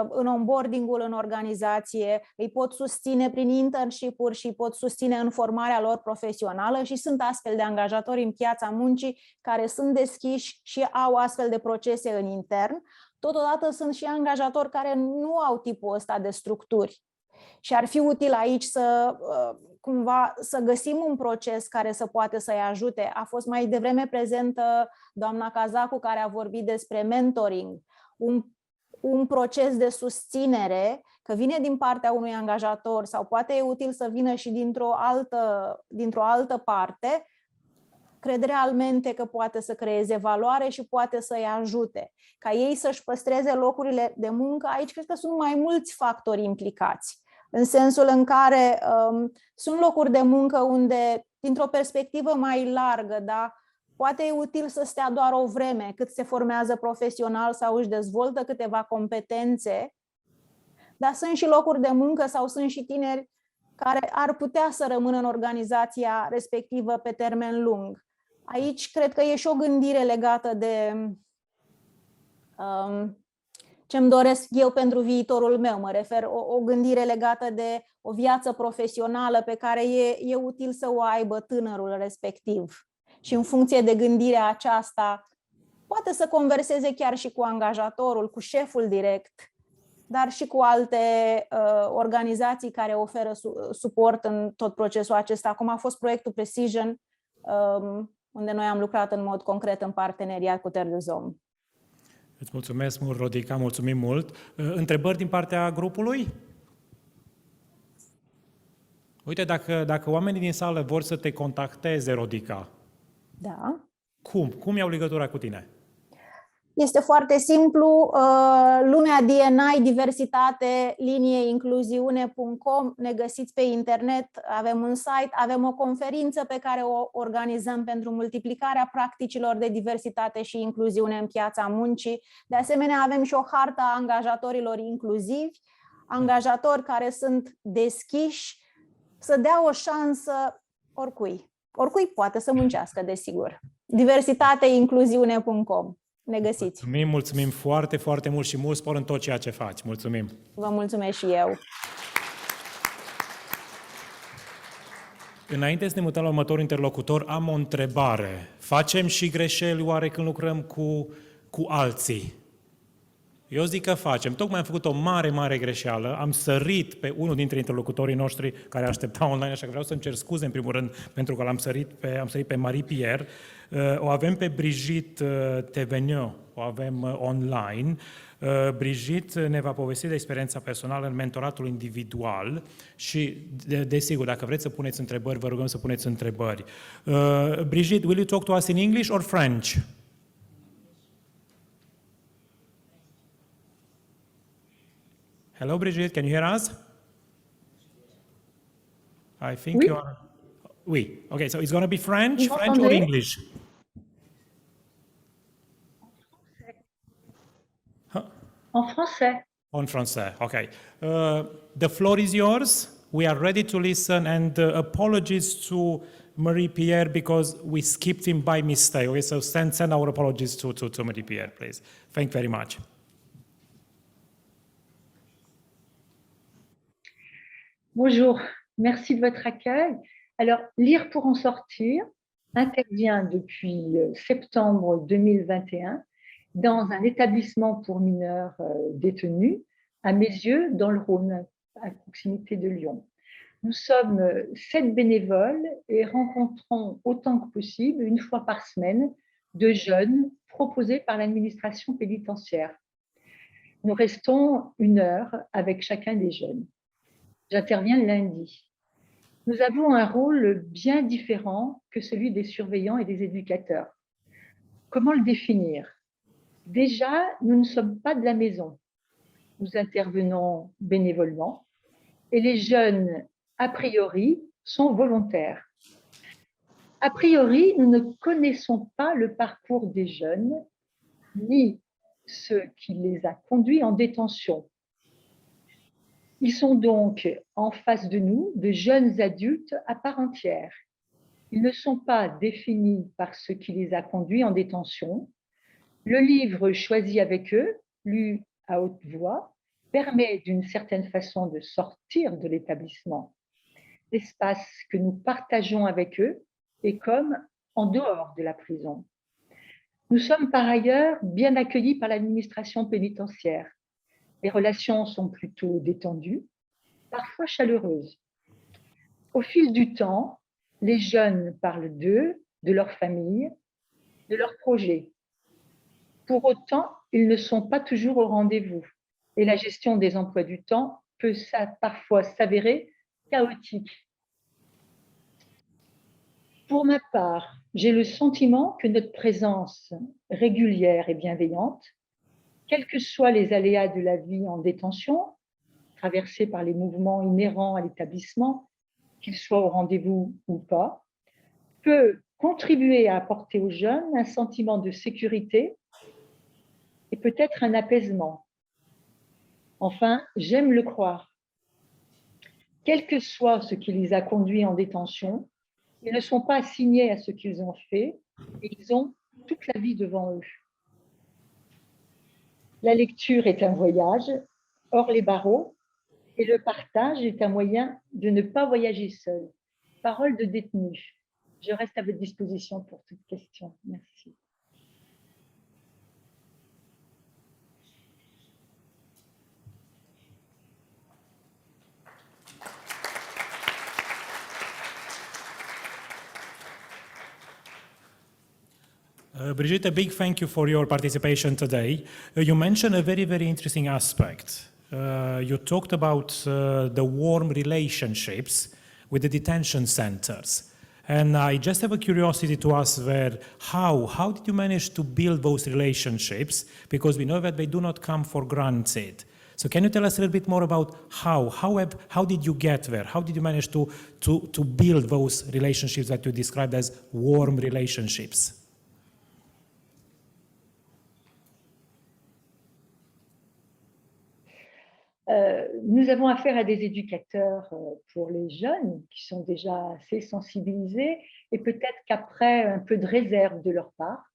în onboarding-ul în organizație, îi pot susține prin internship-uri și îi pot susține în formarea lor profesională, și sunt astfel de angajatori în piața muncii care sunt deschiși și au astfel de procese în intern. Totodată sunt și angajatori care nu au tipul ăsta de structuri Și ar fi util aici să cumva să găsim un proces care să poate să-i ajute. A fost mai devreme prezentă doamna Cazacu, care a vorbit despre mentoring, un proces de susținere, că vine din partea unui angajator sau poate e util să vină și dintr-o altă parte, cred realmente că poate să creeze valoare și poate să-i ajute. Ca ei să-și păstreze locurile de muncă, aici cred că sunt mai mulți factori implicați, în sensul în care sunt locuri de muncă unde, dintr-o perspectivă mai largă, da, poate e util să stea doar o vreme cât se formează profesional sau își dezvoltă câteva competențe, dar sunt și locuri de muncă sau sunt și tineri care ar putea să rămână în organizația respectivă pe termen lung. Aici cred că e și o gândire legată de ce îmi doresc eu pentru viitorul meu. Mă refer o gândire legată de o viață profesională pe care e util să o aibă tânărul respectiv. Și în funcție de gândirea aceasta, poate să converseze chiar și cu angajatorul, cu șeful direct, dar și cu alte organizații care oferă suport în tot procesul acesta, cum a fost proiectul PRECISION, unde noi am lucrat în mod concret în parteneriat cu Terre. Îți mulțumesc mult, Rodica, mulțumim mult. Întrebări din partea grupului? Uite, dacă oamenii din sală vor să te contacteze, Rodica, da. Cum iau legătura cu tine? Este foarte simplu, lumea DNI, diversitate, incluziune.com, ne găsiți pe internet, avem un site, avem o conferință pe care o organizăm pentru multiplicarea practicilor de diversitate și incluziune în piața muncii. De asemenea, avem și o hartă a angajatorilor inclusivi, angajatori care sunt deschiși să dea o șansă oricui. Oricui poate să muncească, desigur. diversitateincluziune.com. Ne găsiți. Mulțumim foarte, foarte mult și mult spor în tot ceea ce faci. Mulțumim! Vă mulțumesc și eu! Înainte să ne mutăm la următorul interlocutor, am o întrebare. Facem și greșeli oare când lucrăm cu alții? Eu zic că facem. Tocmai am făcut o mare, mare greșeală. Am sărit pe unul dintre interlocutorii noștri care aștepta online, așa că vreau să-mi cer scuze în primul rând pentru că am sărit pe Marie-Pierre. O avem pe Brigitte Teveniot, o avem online. Brigitte ne va povesti de experiența personală în mentoratul individual și, desigur, dacă vreți să puneți întrebări, vă rugăm să puneți întrebări. Brigitte, will you talk to us in English or French? Hello, Brigitte, can you hear us? I think Oui. you are... Oui. Okay, so it's going to be French or English? En français. En français, okay. The floor is yours. We are ready to listen, and apologies to Marie-Pierre because we skipped him by mistake. Okay, so send our apologies to Marie-Pierre, please. Thank you very much. Bonjour, merci de votre accueil. Alors, Lire pour en sortir intervient depuis septembre 2021 dans un établissement pour mineurs détenus, à mes yeux, dans le Rhône, à proximité de Lyon. Nous sommes 7 bénévoles et rencontrons autant que possible, une fois par semaine, de jeunes proposés par l'administration pénitentiaire. Nous restons 1 heure avec chacun des jeunes. J'interviens lundi. Nous avons un rôle bien différent que celui des surveillants et des éducateurs. Comment le définir? Déjà, nous ne sommes pas de la maison. Nous intervenons bénévolement et les jeunes, a priori, sont volontaires. A priori, nous ne connaissons pas le parcours des jeunes, ni ce qui les a conduits en détention. Ils sont donc en face de nous de jeunes adultes à part entière. Ils ne sont pas définis par ce qui les a conduits en détention. Le livre choisi avec eux, lu à haute voix, permet d'une certaine façon de sortir de l'établissement. L'espace que nous partageons avec eux est comme en dehors de la prison. Nous sommes par ailleurs bien accueillis par l'administration pénitentiaire. Les relations sont plutôt détendues. parfois chaleureuses. Au fil du temps, les jeunes parlent d'eux, de leur famille, de leurs projets. Pour autant, ils ne sont pas toujours au rendez-vous et la gestion des emplois du temps peut parfois s'avérer chaotique. Pour ma part, j'ai le sentiment que notre présence régulière et bienveillante, quels que soient les aléas de la vie en détention, traversés par les mouvements inhérents à l'établissement, qu'ils soient au rendez-vous ou pas, peut contribuer à apporter aux jeunes un sentiment de sécurité et peut-être un apaisement. Enfin, j'aime le croire. Quel que soit ce qui les a conduits en détention, ils ne sont pas assignés à ce qu'ils ont fait et ils ont toute la vie devant eux. La lecture est un voyage hors les barreaux et le partage est un moyen de ne pas voyager seul. Parole de détenu. Je reste à votre disposition pour toute question. Merci. Brigitte, a big thank you for your participation today. You mentioned a very, very interesting aspect. You talked about the warm relationships with the detention centers. And I just have a curiosity to ask there, how did you manage to build those relationships? Because we know that they do not come for granted. So can you tell us a little bit more about how did you get there? How did you manage to build those relationships that you described as warm relationships? Nous avons affaire à des éducateurs pour les jeunes qui sont déjà assez sensibilisés et peut-être qu'après un peu de réserve de leur part,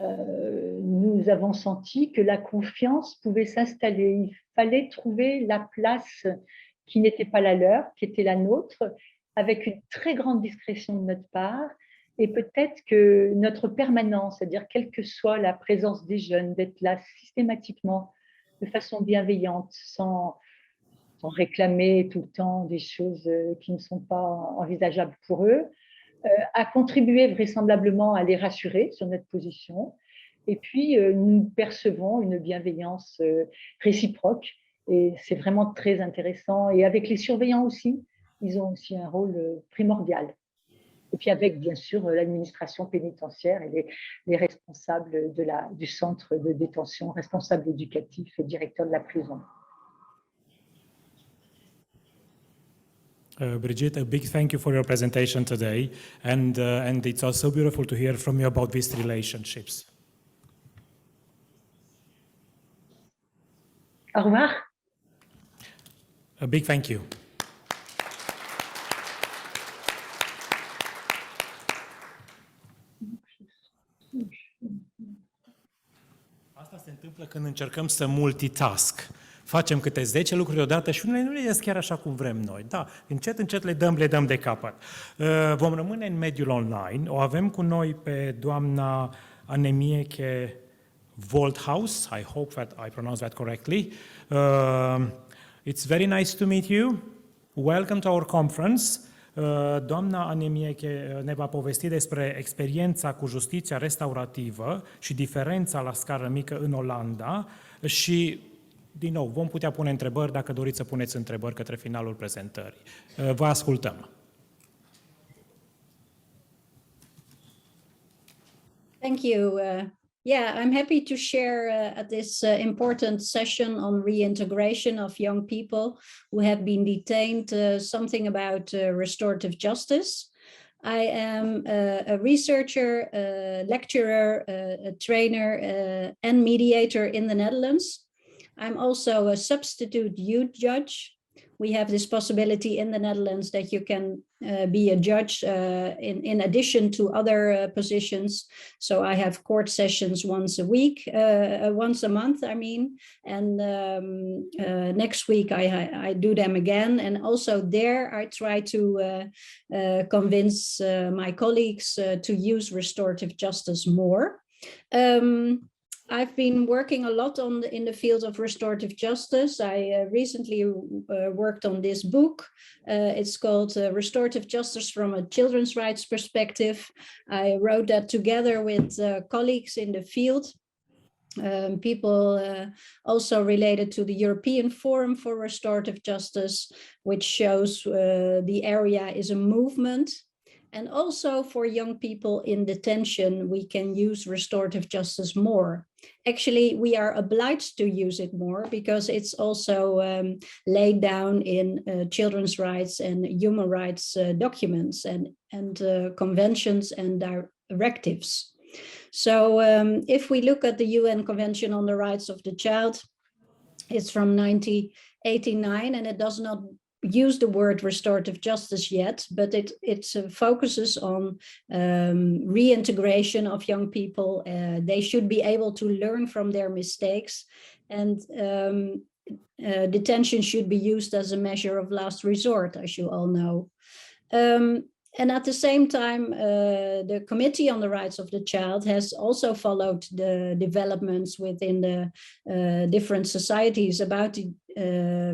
nous avons senti que la confiance pouvait s'installer. Il fallait trouver la place qui n'était pas la leur, qui était la nôtre, avec une très grande discrétion de notre part et peut-être que notre permanence, c'est-à-dire quelle que soit la présence des jeunes, d'être là systématiquement de façon bienveillante, sans réclamer tout le temps des choses qui ne sont pas envisageables pour eux, a contribué vraisemblablement à les rassurer sur notre position. Et puis, nous percevons une bienveillance réciproque et c'est vraiment très intéressant. Et avec les surveillants aussi, ils ont aussi un rôle primordial. Et puis avec, bien sûr, l'administration pénitentiaire et les responsables du centre de détention, responsables éducatifs et directeurs de la prison. Brigitte, a big thank you for your presentation today. And it's also beautiful to hear from you about these relationships. Au revoir. A big thank you. Asta se întâmplă când încercăm să multitask. Facem câte 10 lucruri deodată și unele nu le ies chiar așa cum vrem noi. Da, încet le dăm de capăt. Vom rămâne în mediul online. O avem cu noi pe doamna Annemieke Woldhaus. I hope that I pronounced that correctly. It's very nice to meet you. Welcome to our conference. Doamna Annemieke ne va povesti despre experiența cu justiția restaurativă și diferența la scară mică în Olanda și, din nou, vom putea pune întrebări dacă doriți să puneți întrebări către finalul prezentării. Vă ascultăm. Thank you. Yeah, I'm happy to share at this important session on reintegration of young people who have been detained, something about restorative justice. I am a researcher, a lecturer, a trainer, and mediator in the Netherlands. I'm also a substitute youth judge. We have this possibility in the Netherlands that you can be a judge in addition to other positions. So I have court sessions once a month, I mean, and next week I do them again. And also there I try to convince my colleagues to use restorative justice more. I've been working a lot in the field of restorative justice. I recently worked on this book. It's called Restorative Justice from a Children's Rights Perspective. I wrote that together with colleagues in the field. People also related to the European Forum for Restorative Justice, which shows the area is a movement. And also for young people in detention, we can use restorative justice more. Actually, we are obliged to use it more because it's also laid down in children's rights and human rights documents and conventions and directives. So if we look at the UN Convention on the Rights of the Child, it's from 1989, and it does not use the word restorative justice yet, but it focuses on reintegration of young people. They should be able to learn from their mistakes, and detention should be used as a measure of last resort, as you all know. And at the same time, the Committee on the Rights of the Child has also followed the developments within the different societies about the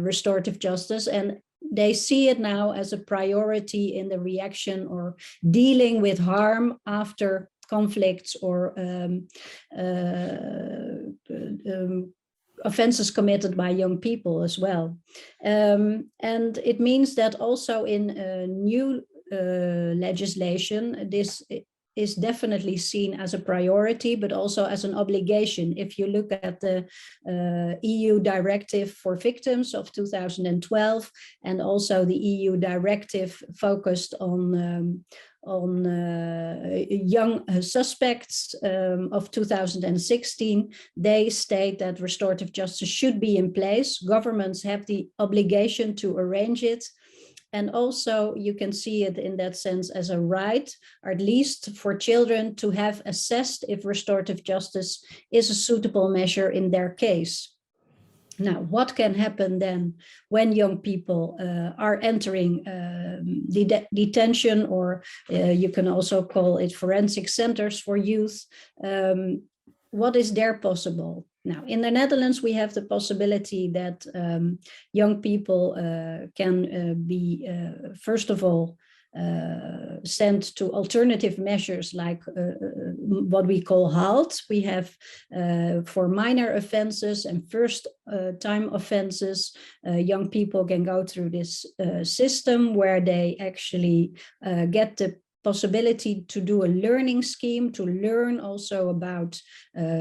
restorative justice, and they see it now as a priority in the reaction or dealing with harm after conflicts or offenses committed by young people as well. And it means that also in new legislation, this is definitely seen as a priority, but also as an obligation. If you look at the EU Directive for Victims of 2012, and also the EU Directive focused on young suspects of 2016, they state that restorative justice should be in place. Governments have the obligation to arrange it. And also you can see it in that sense as a right, or at least for children to have assessed if restorative justice is a suitable measure in their case. Now, what can happen then when young people are entering detention, or you can also call it forensic centers for youth? What is there possible? Now, in the Netherlands, we have the possibility that young people can be, first of all, sent to alternative measures like what we call HALT. We have for minor offenses and first time offenses, young people can go through this system where they actually get the possibility to do a learning scheme, to learn also about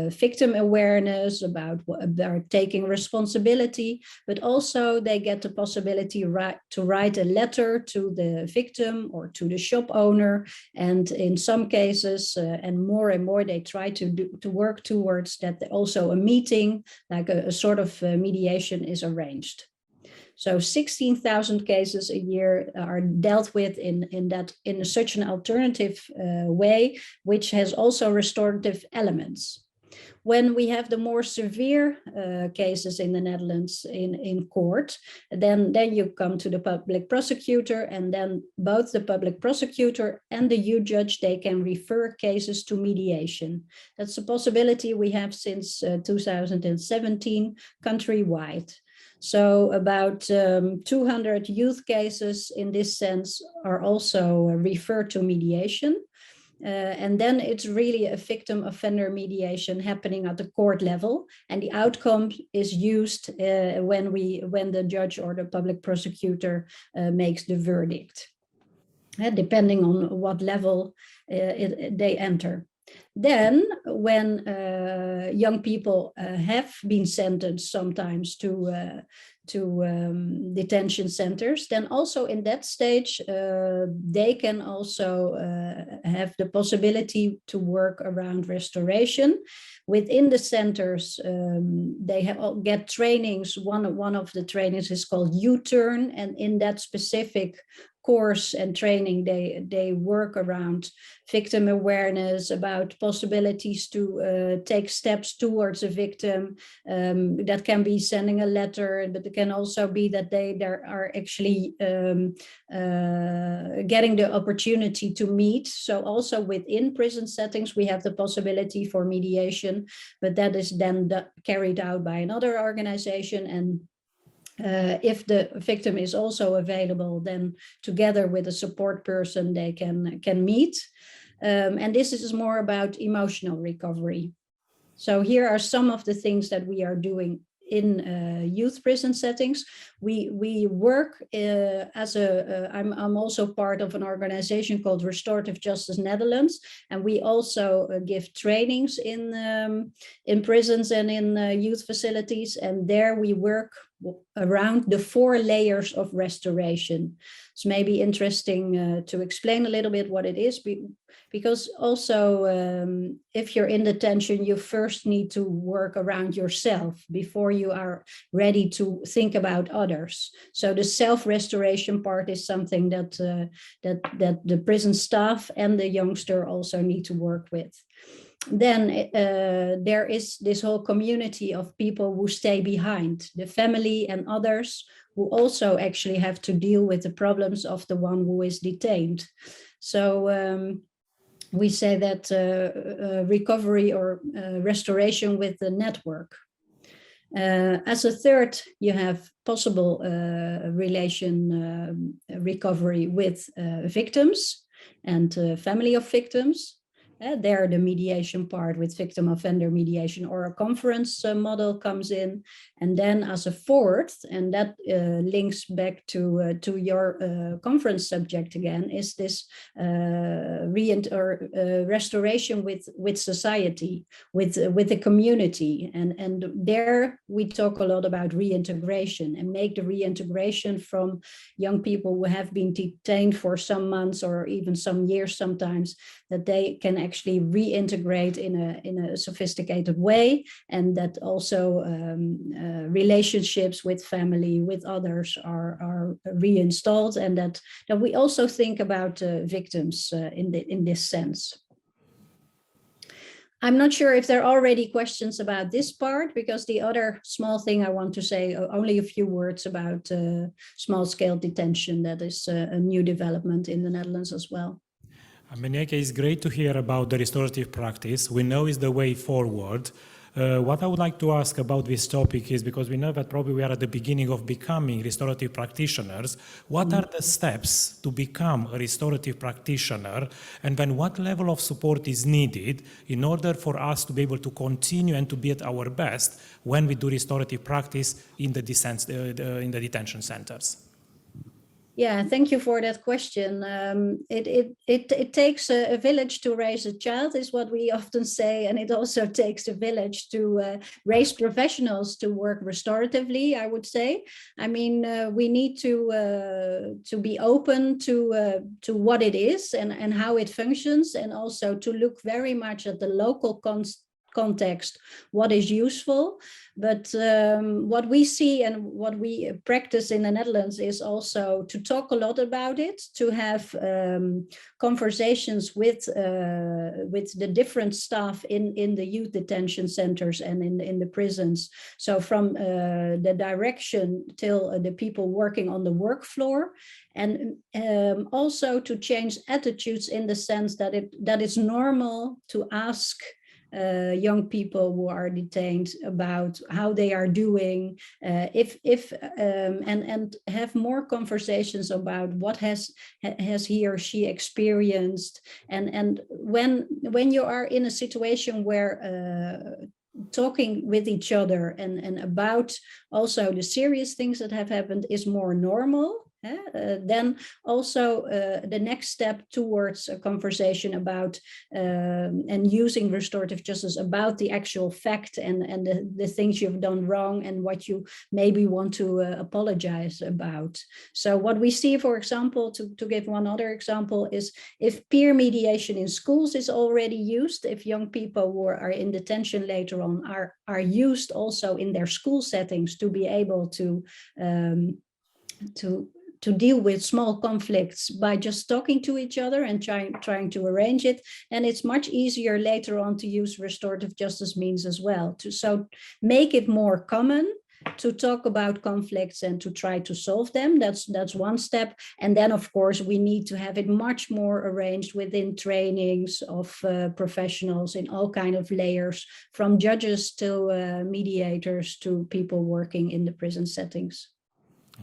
victim awareness, about taking responsibility, but also they get the possibility to write a letter to the victim or to the shop owner. And in some cases, and more, they try to work towards that. Also a meeting, like a sort of mediation, is arranged. So 16,000 cases a year are dealt with in such an alternative way, which has also restorative elements. When we have the more severe cases in the Netherlands in court, then you come to the public prosecutor, and then both the public prosecutor and the youth judge, they can refer cases to mediation. That's a possibility we have since 2017 countrywide. So about 200 youth cases in this sense are also referred to mediation. And then it's really a victim offender mediation happening at the court level. And the outcome is used when the judge or the public prosecutor makes the verdict, depending on what level they enter. Then when young people have been sentenced sometimes to detention centers, then also in that stage, they can also have the possibility to work around restoration. Within the centers, they get trainings. One of the trainings is called U-turn, and in that specific course and training, they work around victim awareness, about possibilities to take steps towards a victim. That can be sending a letter, but it can also be that there are actually getting the opportunity to meet. So also within prison settings, we have the possibility for mediation, but that is then carried out by another organization. And if the victim is also available, then together with a support person, they can meet. And this is more about emotional recovery. So here are some of the things that we are doing in youth prison settings. We work as I'm also part of an organization called Restorative Justice Netherlands, and we also give trainings in prisons and in youth facilities, and there we work around the 4 layers of restoration. It's maybe interesting to explain a little bit what it is, because also if you're in detention, you first need to work around yourself before you are ready to think about others. So the self-restoration part is something that the prison staff and the youngster also need to work with. Then there is this whole community of people who stay behind, the family and others who also actually have to deal with the problems of the one who is detained. So we say that recovery or restoration with the network. As a third, you have possible relation recovery with victims and family of victims. There the mediation part with victim offender mediation or a conference model comes in. And then as a fourth, and that links back to your conference subject again, is this restoration with society, with the community. And there we talk a lot about reintegration and make the reintegration from young people who have been detained for some months or even some years sometimes, that they can actually reintegrate in a sophisticated way, and that also relationships with family, with others are reinstalled, and that we also think about victims in this sense. I'm not sure if there are already questions about this part, because the other small thing I want to say, only a few words about small-scale detention. That is a new development in the Netherlands as well. Menieke, it's great to hear about the restorative practice. We know it's the way forward. What I would like to ask about this topic is, because we know that probably we are at the beginning of becoming restorative practitioners, what are the steps to become a restorative practitioner, and then what level of support is needed in order for us to be able to continue and to be at our best when we do restorative practice in the detention centers? Yeah, thank you for that question. It takes a village to raise a child, is what we often say, and it also takes a village to raise professionals to work restoratively, I would say. I mean, we need to be open to what it is and how it functions, and also to look very much at the local context, what is useful. But what we see and what we practice in the Netherlands is also to talk a lot about it, to have conversations with the different staff in the youth detention centers and in the prisons. So from the direction till the people working on the work floor, and also to change attitudes in the sense that it's normal to ask young people who are detained about how they are doing, and have more conversations about what has he or she experienced, and when you are in a situation where talking with each other and about also the serious things that have happened is more normal. Then also the next step towards a conversation about and using restorative justice about the actual fact and the things you've done wrong and what you maybe want to apologize about. So what we see, for example, to give one other example, is if peer mediation in schools is already used, if young people who are in detention later on are used also in their school settings to be able to deal with small conflicts by just talking to each other and trying to arrange it. And it's much easier later on to use restorative justice means as well. So make it more common, to talk about conflicts and to try to solve them. That's one step. And then, of course, we need to have it much more arranged within trainings of professionals in all kind of layers, from judges to mediators to people working in the prison settings.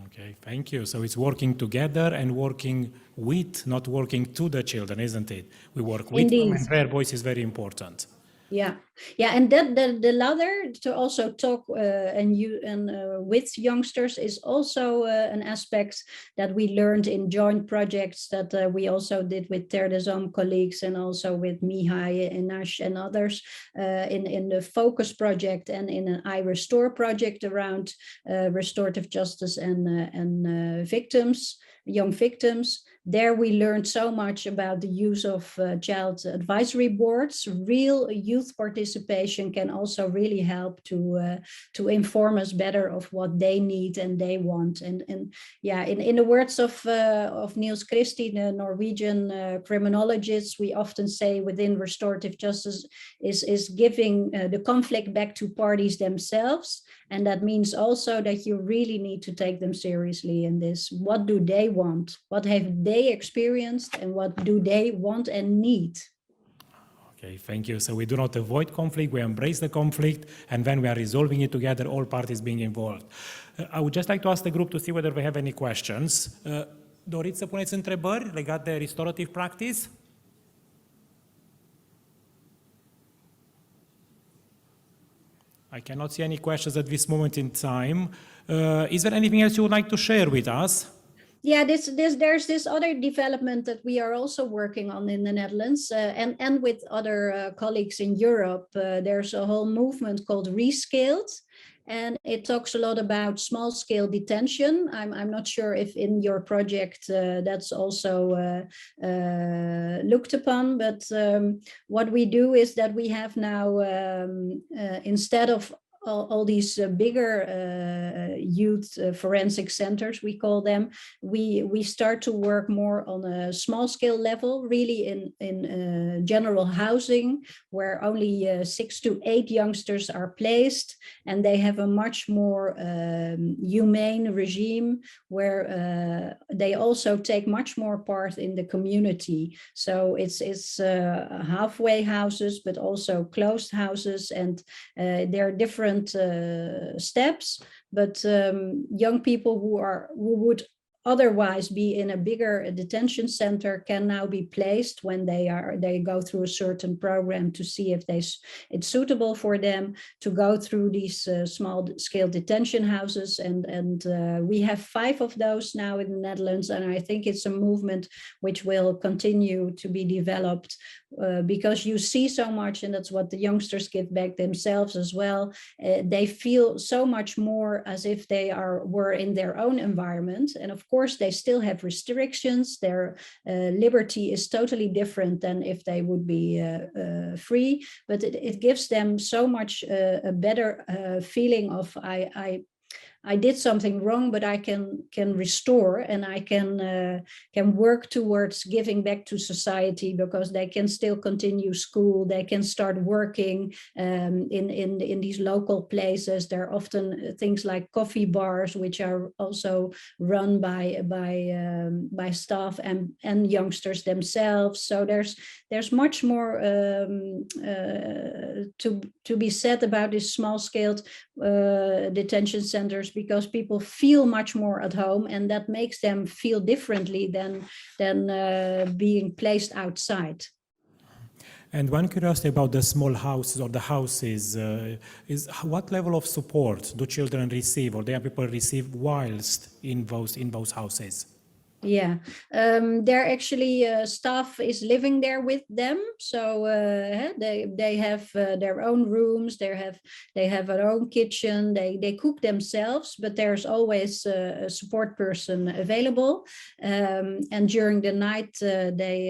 Okay, thank you. So it's working together and working with, not working to the children, isn't it? We work with them, and their voice is very important. Yeah, and that the latter, to also talk with youngsters, is also an aspect that we learned in joint projects that we also did with Terre des Hommes colleagues, and also with Mihai, Inash and others in the Focus project and in an I Restore project around restorative justice and victims, young victims. There we learned so much about the use of child advisory boards. Real youth participation can also really help to inform us better of what they need and they want. And yeah, in the words of Niels Christie, the Norwegian criminologist, we often say within restorative justice is giving the conflict back to parties themselves. And that means also that you really need to take them seriously in this. What do they want? What have they experienced, and what do they want and need? Okay, thank you. So we do not avoid conflict, we embrace the conflict, and when we are resolving it together, all parties being involved. I would just like to ask the group to see whether we have any questions. Doriți să puneți întrebări legate de restorative practice? I cannot see any questions at this moment in time. Is there anything else you would like to share with us? Yeah, there's this other development that we are also working on in the Netherlands and with other colleagues in Europe. There's a whole movement called Rescaled, and it talks a lot about small-scale detention. I'm not sure if in your project that's also looked upon, but what we do is that we have now, instead of all these bigger youth forensic centers, we call them, we start to work more on a small scale level, really in general housing, where only 6 to 8 youngsters are placed, and they have a much more humane regime where they also take much more part in the community. So it's halfway houses, but also closed houses, and there are different steps, but young people who would otherwise be in a bigger detention center can now be placed when they go through a certain program to see if it's suitable for them to go through these small scale detention houses, and we have 5 of those now in the Netherlands, and I think it's a movement which will continue to be developed because you see so much, and that's what the youngsters give back themselves as well. They feel so much more as if they were in their own environment, and of course they still have restrictions. Their liberty is totally different than if they would be free, but it gives them so much a better feeling of I did something wrong, but I can restore, and I can work towards giving back to society, because they can still continue school, they can start working in these local places. There are often things like coffee bars, which are also run by staff and youngsters themselves. So there's much more to be said about these small-scaled detention centers, because people feel much more at home, and that makes them feel differently than being placed outside. And one curiosity about the small houses or the houses is what level of support do children receive, or do young people receive whilst in those houses? Yeah, they're actually staff is living there with them, so they have their own rooms. They have their own kitchen. They cook themselves, but there's always a support person available. And during the night, the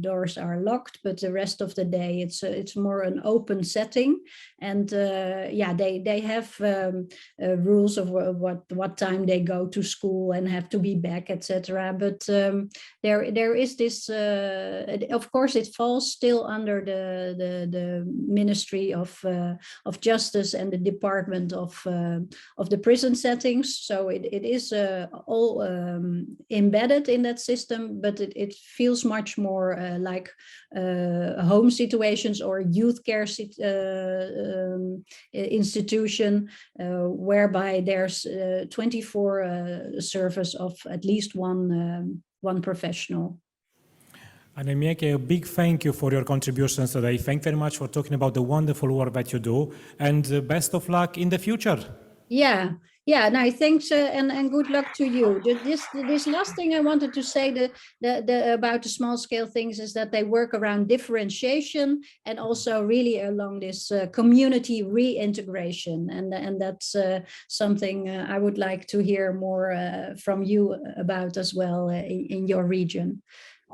doors are locked, but the rest of the day it's more an open setting. And yeah, they have rules of what time they go to school and have to be back back, etc. But there is this. Of course, it falls still under the Ministry of Justice and the Department of the prison settings. So it is all embedded in that system, but it feels much more like home situations or youth care institution, whereby there's 24 service of at least one professional. Annemieke, a big thank you for your contributions today. Thank you very much for talking about the wonderful work that you do, and best of luck in the future. Yeah, no, thanks, and good luck to you. This last thing I wanted to say about the small scale things is that they work around differentiation and also really along this community reintegration, and that's something I would like to hear more from you about as well in your region.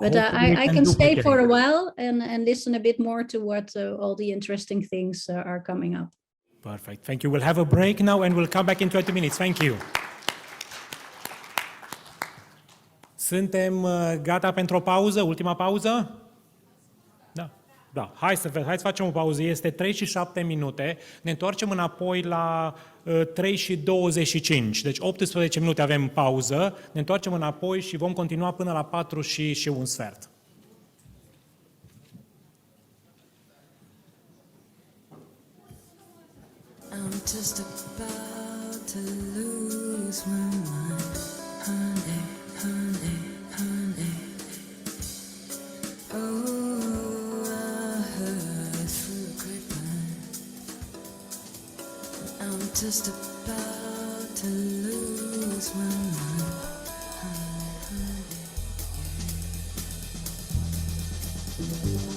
But I can stay for a while and listen a bit more to what all the interesting things are coming up. Perfect. Thank you. We'll have a break now and we'll come back in 20 minutes. Thank you. Suntem gata pentru o pauză? Ultima pauză? Da. Hai să facem o pauză. Este 3 și 7 minute. Ne întoarcem înapoi la 3 și 25. Deci 18 minute avem pauză. Ne întoarcem înapoi și vom continua până la 4 și un sfert. I'm just about to lose my mind, honey, honey, honey. Oh, I heard through the grapevine. I'm just about to lose my mind, honey, honey.